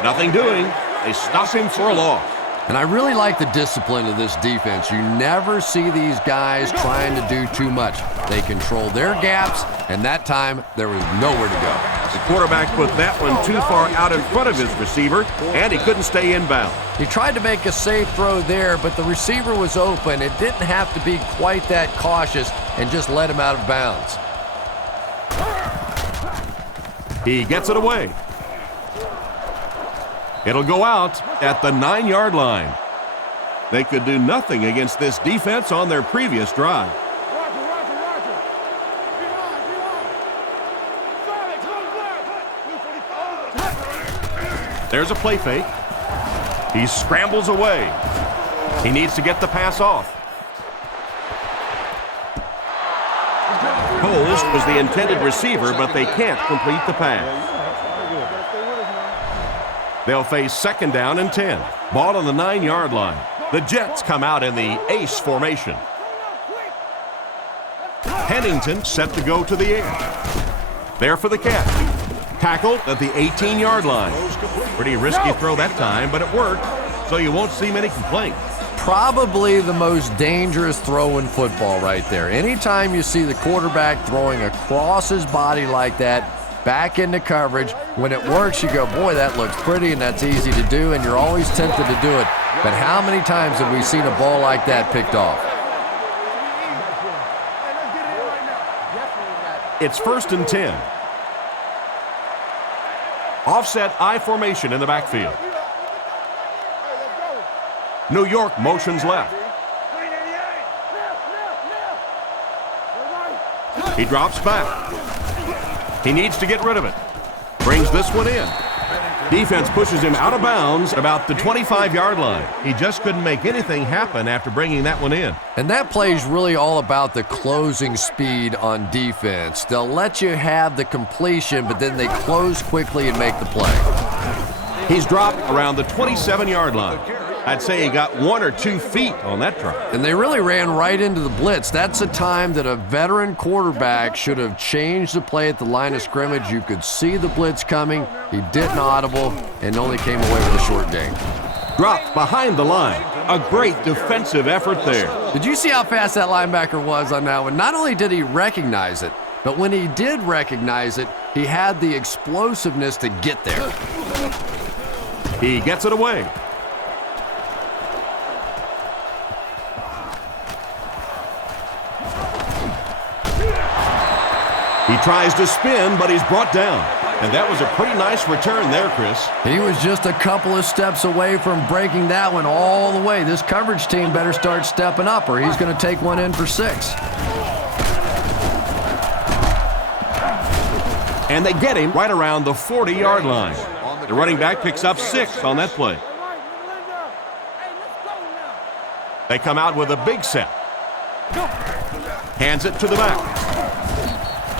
Nothing doing. They stop him for a loss. And I really like the discipline of this defense. You never see these guys trying to do too much. They control their gaps, and that time there was nowhere to go. The quarterback put that one too far out in front of his receiver, and he couldn't stay inbound. He tried to make a safe throw there, but the receiver was open. It didn't have to be quite that cautious and just let him out of bounds. He gets it away. It'll go out at the 9-yard line. They could do nothing against this defense on their previous drive. There's a play fake. He scrambles away. He needs to get the pass off. Coles was the intended receiver, but they can't complete the pass. They'll face 2nd down and 10. Ball on the 9-yard line. The Jets come out in the ace formation. Pennington set to go to the edge. There for the catch. Tackled at the 18-yard line. Pretty risky throw that time, but it worked, so you won't see many complaints. Probably the most dangerous throw in football right there. Anytime you see the quarterback throwing across his body like that, back into coverage, when it works, you go, boy, that looks pretty and that's easy to do, and you're always tempted to do it. But how many times have we seen a ball like that picked off? It's 1st and 10. Offset I formation in the backfield. New York motions left. He drops back. He needs to get rid of it. Brings this one in. Defense pushes him out of bounds about the 25-yard line. He just couldn't make anything happen after bringing that one in. And that play is really all about the closing speed on defense. They'll let you have the completion, but then they close quickly and make the play. He's dropped around the 27-yard line. I'd say he got 1 or 2 feet on that drop. And they really ran right into the blitz. That's a time that a veteran quarterback should have changed the play at the line of scrimmage. You could see the blitz coming. He didn't audible and only came away with a short gain. Dropped behind the line. A great defensive effort there. Did you see how fast that linebacker was on that one? Not only did he recognize it, but when he did recognize it, he had the explosiveness to get there. He gets it away. He tries to spin, but he's brought down. And that was a pretty nice return there, Chris. He was just a couple of steps away from breaking that one all the way. This coverage team better start stepping up or he's going to take one in for 6. And they get him right around the 40-yard line. The running back picks up 6 on that play. They come out with a big set. Hands it to the back.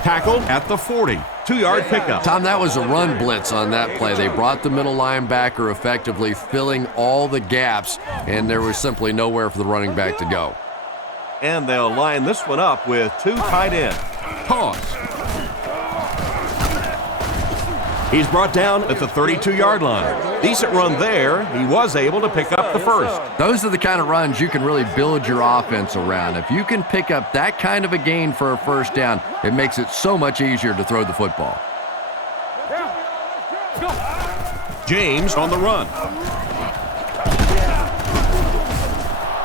Tackled at the 40. 2-yard pickup. Tom, that was a run blitz on that play. They brought the middle linebacker effectively filling all the gaps, and there was simply nowhere for the running back to go. And they'll line this one up with 2 tight ends. Toss. He's brought down at the 32-yard line. Decent run there. He was able to pick up the first. Those are the kind of runs you can really build your offense around. If you can pick up that kind of a gain for a first down, it makes it so much easier to throw the football. James on the run.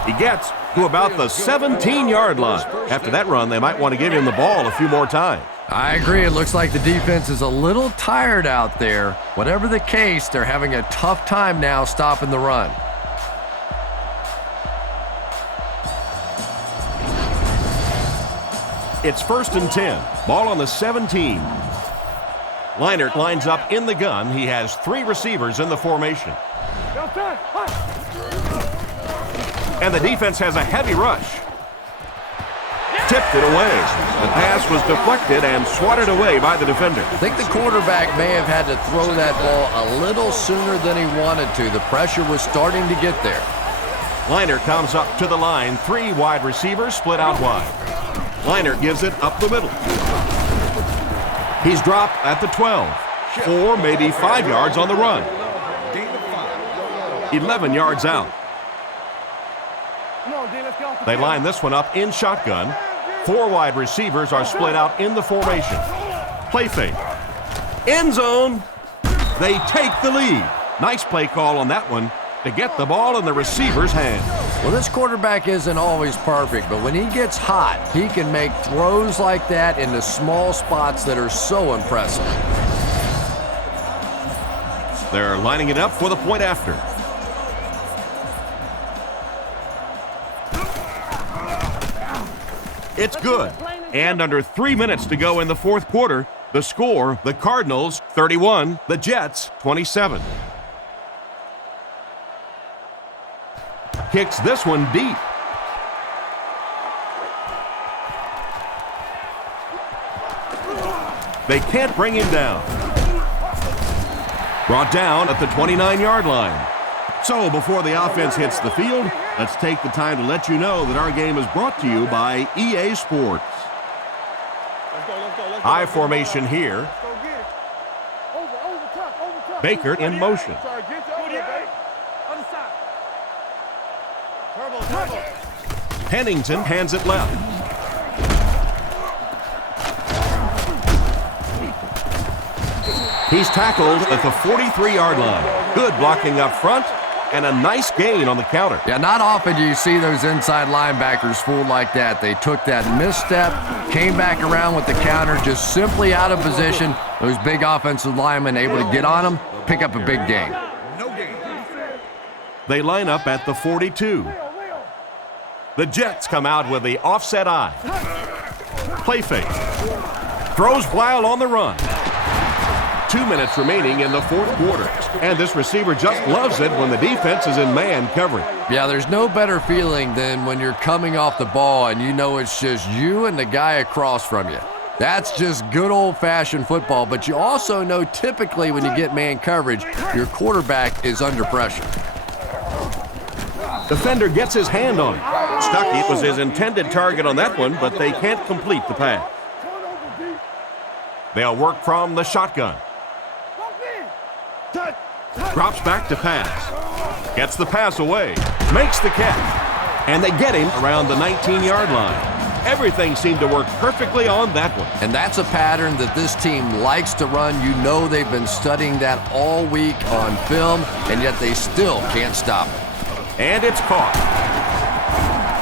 He gets to about the 17-yard line. After that run, they might want to give him the ball a few more times. I agree. It looks like the defense is a little tired out there. Whatever the case, they're having a tough time now stopping the run. It's 1st and 10. Ball on the 17. Leinart lines up in the gun. He has 3 receivers in the formation. And the defense has a heavy rush. Tipped it away. The pass was deflected and swatted away by the defender. I think the quarterback may have had to throw that ball a little sooner than he wanted to. The pressure was starting to get there. Leinart comes up to the line. 3 wide receivers split out wide. Leinart gives it up the middle. He's dropped at the 12. 4, maybe 5 yards on the run. 11 yards out. They line this one up in shotgun. 4 wide receivers are split out in the formation. Play fake. End zone. They take the lead. Nice play call on that one to get the ball in the receiver's hand. Well, this quarterback isn't always perfect, but when he gets hot, he can make throws like that into small spots that are so impressive. They're lining it up for the point after. It's good. And under 3 minutes to go in the 4th quarter, the score, the Cardinals 31, the Jets 27. Kicks this one deep. They can't bring him down. Brought down at the 29-yard line. So before the offense hits the field, let's take the time to let you know that our game is brought to you by EA Sports. High formation here. Baker in motion. Pennington hands it left. He's tackled at the 43-yard line. Good blocking up front. And a nice gain on the counter. Yeah, not often do you see those inside linebackers fooled like that. They took that misstep, came back around with the counter, just simply out of position. Those big offensive linemen able to get on them, pick up a big gain. They line up at the 42. The Jets come out with the offset eye. Play fake. Throws while on the run. 2 minutes remaining in the 4th quarter. And this receiver just loves it when the defense is in man coverage. Yeah, there's no better feeling than when you're coming off the ball and you know it's just you and the guy across from you. That's just good old-fashioned football, but you also know typically when you get man coverage, your quarterback is under pressure. Defender gets his hand on it. Stuckey was his intended target on that one, but they can't complete the pass. They'll work from the shotgun. Drops back to pass. Gets the pass away. Makes the catch. And they get him around the 19-yard line. Everything seemed to work perfectly on that one. And that's a pattern that this team likes to run. You know they've been studying that all week on film, and yet they still can't stop it. And it's caught.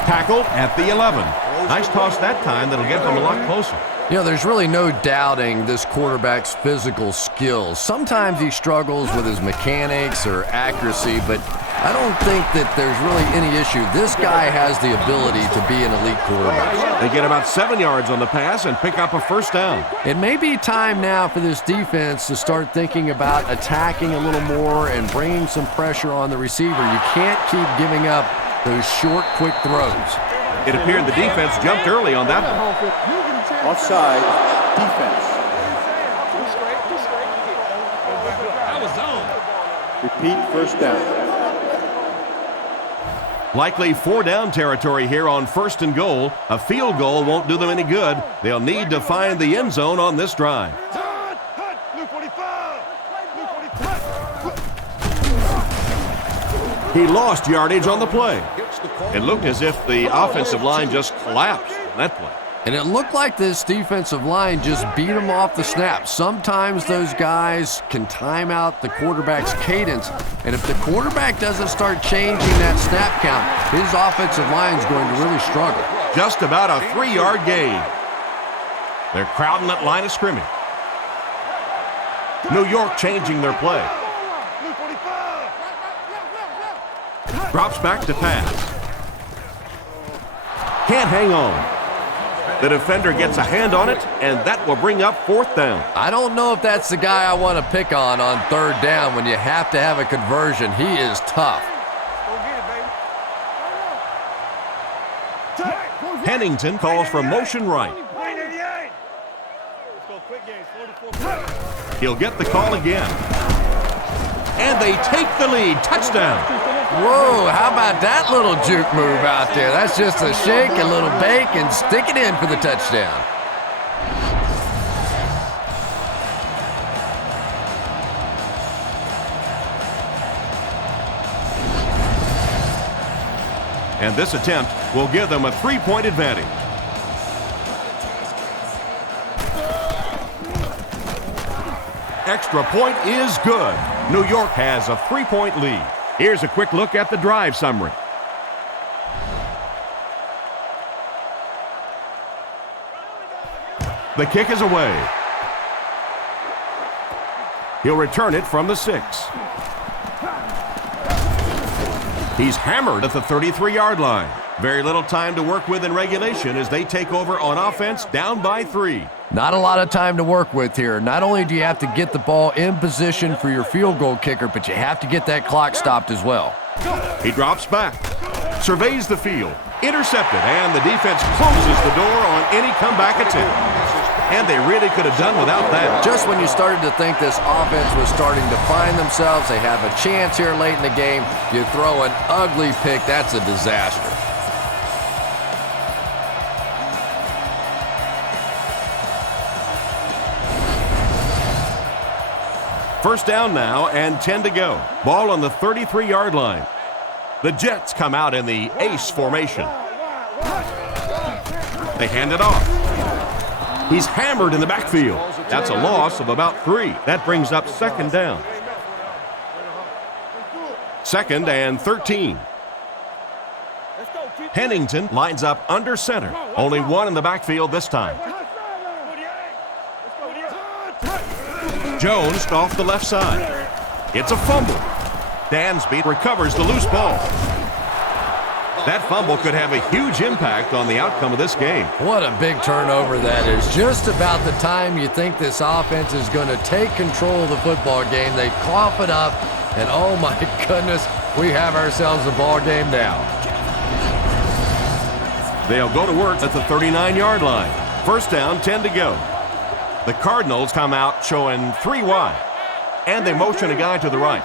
Tackled at the 11. Nice toss that time that'll get them a lot closer. You know, there's really no doubting this quarterback's physical skills. Sometimes he struggles with his mechanics or accuracy, but I don't think that there's really any issue. This guy has the ability to be an elite quarterback. They get about 7 yards on the pass and pick up a first down. It may be time now for this defense to start thinking about attacking a little more and bringing some pressure on the receiver. You can't keep giving up those short, quick throws. It appeared the defense jumped early on that one. Offside, defense. Repeat, first down. Likely 4-down territory here on 1st and goal. A field goal won't do them any good. They'll need to find the end zone on this drive. He lost yardage on the play. It looked as if the offensive line just collapsed on that play. And it looked like this defensive line just beat him off the snap. Sometimes those guys can time out the quarterback's cadence, and if the quarterback doesn't start changing that snap count, his offensive line is going to really struggle. Just about a 3-yard gain. They're crowding that line of scrimmage. New York changing their play. Drops back to pass. Can't hang on. The defender gets a hand on it, and that will bring up 4th down. I don't know if that's the guy I want to pick on 3rd down when you have to have a conversion. He is tough. Pennington calls for motion right. He'll get the call again. And they take the lead. Touchdown. Whoa, how about that little juke move out there? That's just a shake, a little bake, and stick it in for the touchdown. And this attempt will give them a 3-point advantage. Extra point is good. New York has a 3-point lead. Here's a quick look at the drive summary. The kick is away. He'll return it from the 6. He's hammered at the 33-yard line. Very little time to work with in regulation as they take over on offense down by 3. Not a lot of time to work with here. Not only do you have to get the ball in position for your field goal kicker, but you have to get that clock stopped as well. He drops back, surveys the field, intercepted, and the defense closes the door on any comeback attempt. And they really could have done without that. Just when you started to think this offense was starting to find themselves, they have a chance here late in the game, you throw an ugly pick, that's a disaster. First down now and 10 to go. Ball on the 33-yard line. The Jets come out in the ace formation. They hand it off. He's hammered in the backfield. That's a loss of about 3. That brings up 2nd down. 2nd and 13. Pennington lines up under center. Only 1 in the backfield this time. Jones off the left side. It's a fumble. Dansby recovers the loose ball. That fumble could have a huge impact on the outcome of this game. What a big turnover that is. Just about the time you think this offense is going to take control of the football game, they cough it up, and oh my goodness, we have ourselves a ball game now. They'll go to work at the 39-yard line. First down, 10 to go. The Cardinals come out showing 3 wide, and they motion a guy to the right.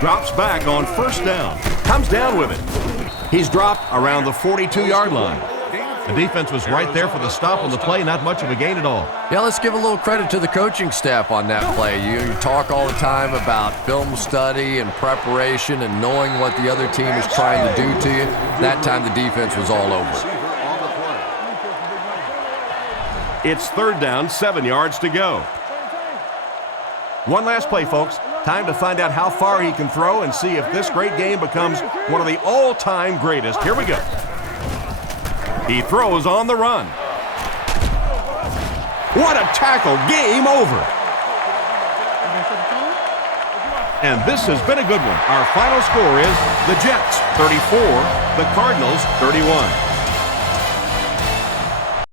Drops back on first down. Comes down with it. He's dropped around the 42-yard line. The defense was right there for the stop on the play. Not much of a gain at all. Yeah, let's give a little credit to the coaching staff on that play. You talk all the time about film study and preparation and knowing what the other team is trying to do to you. That time the defense was all over. It's 3rd down, 7 yards to go. One last play, folks. Time to find out how far he can throw and see if this great game becomes one of the all-time greatest. Here we go. He throws on the run. What a tackle. Game over. And this has been a good one. Our final score is the Jets 34, the Cardinals 31.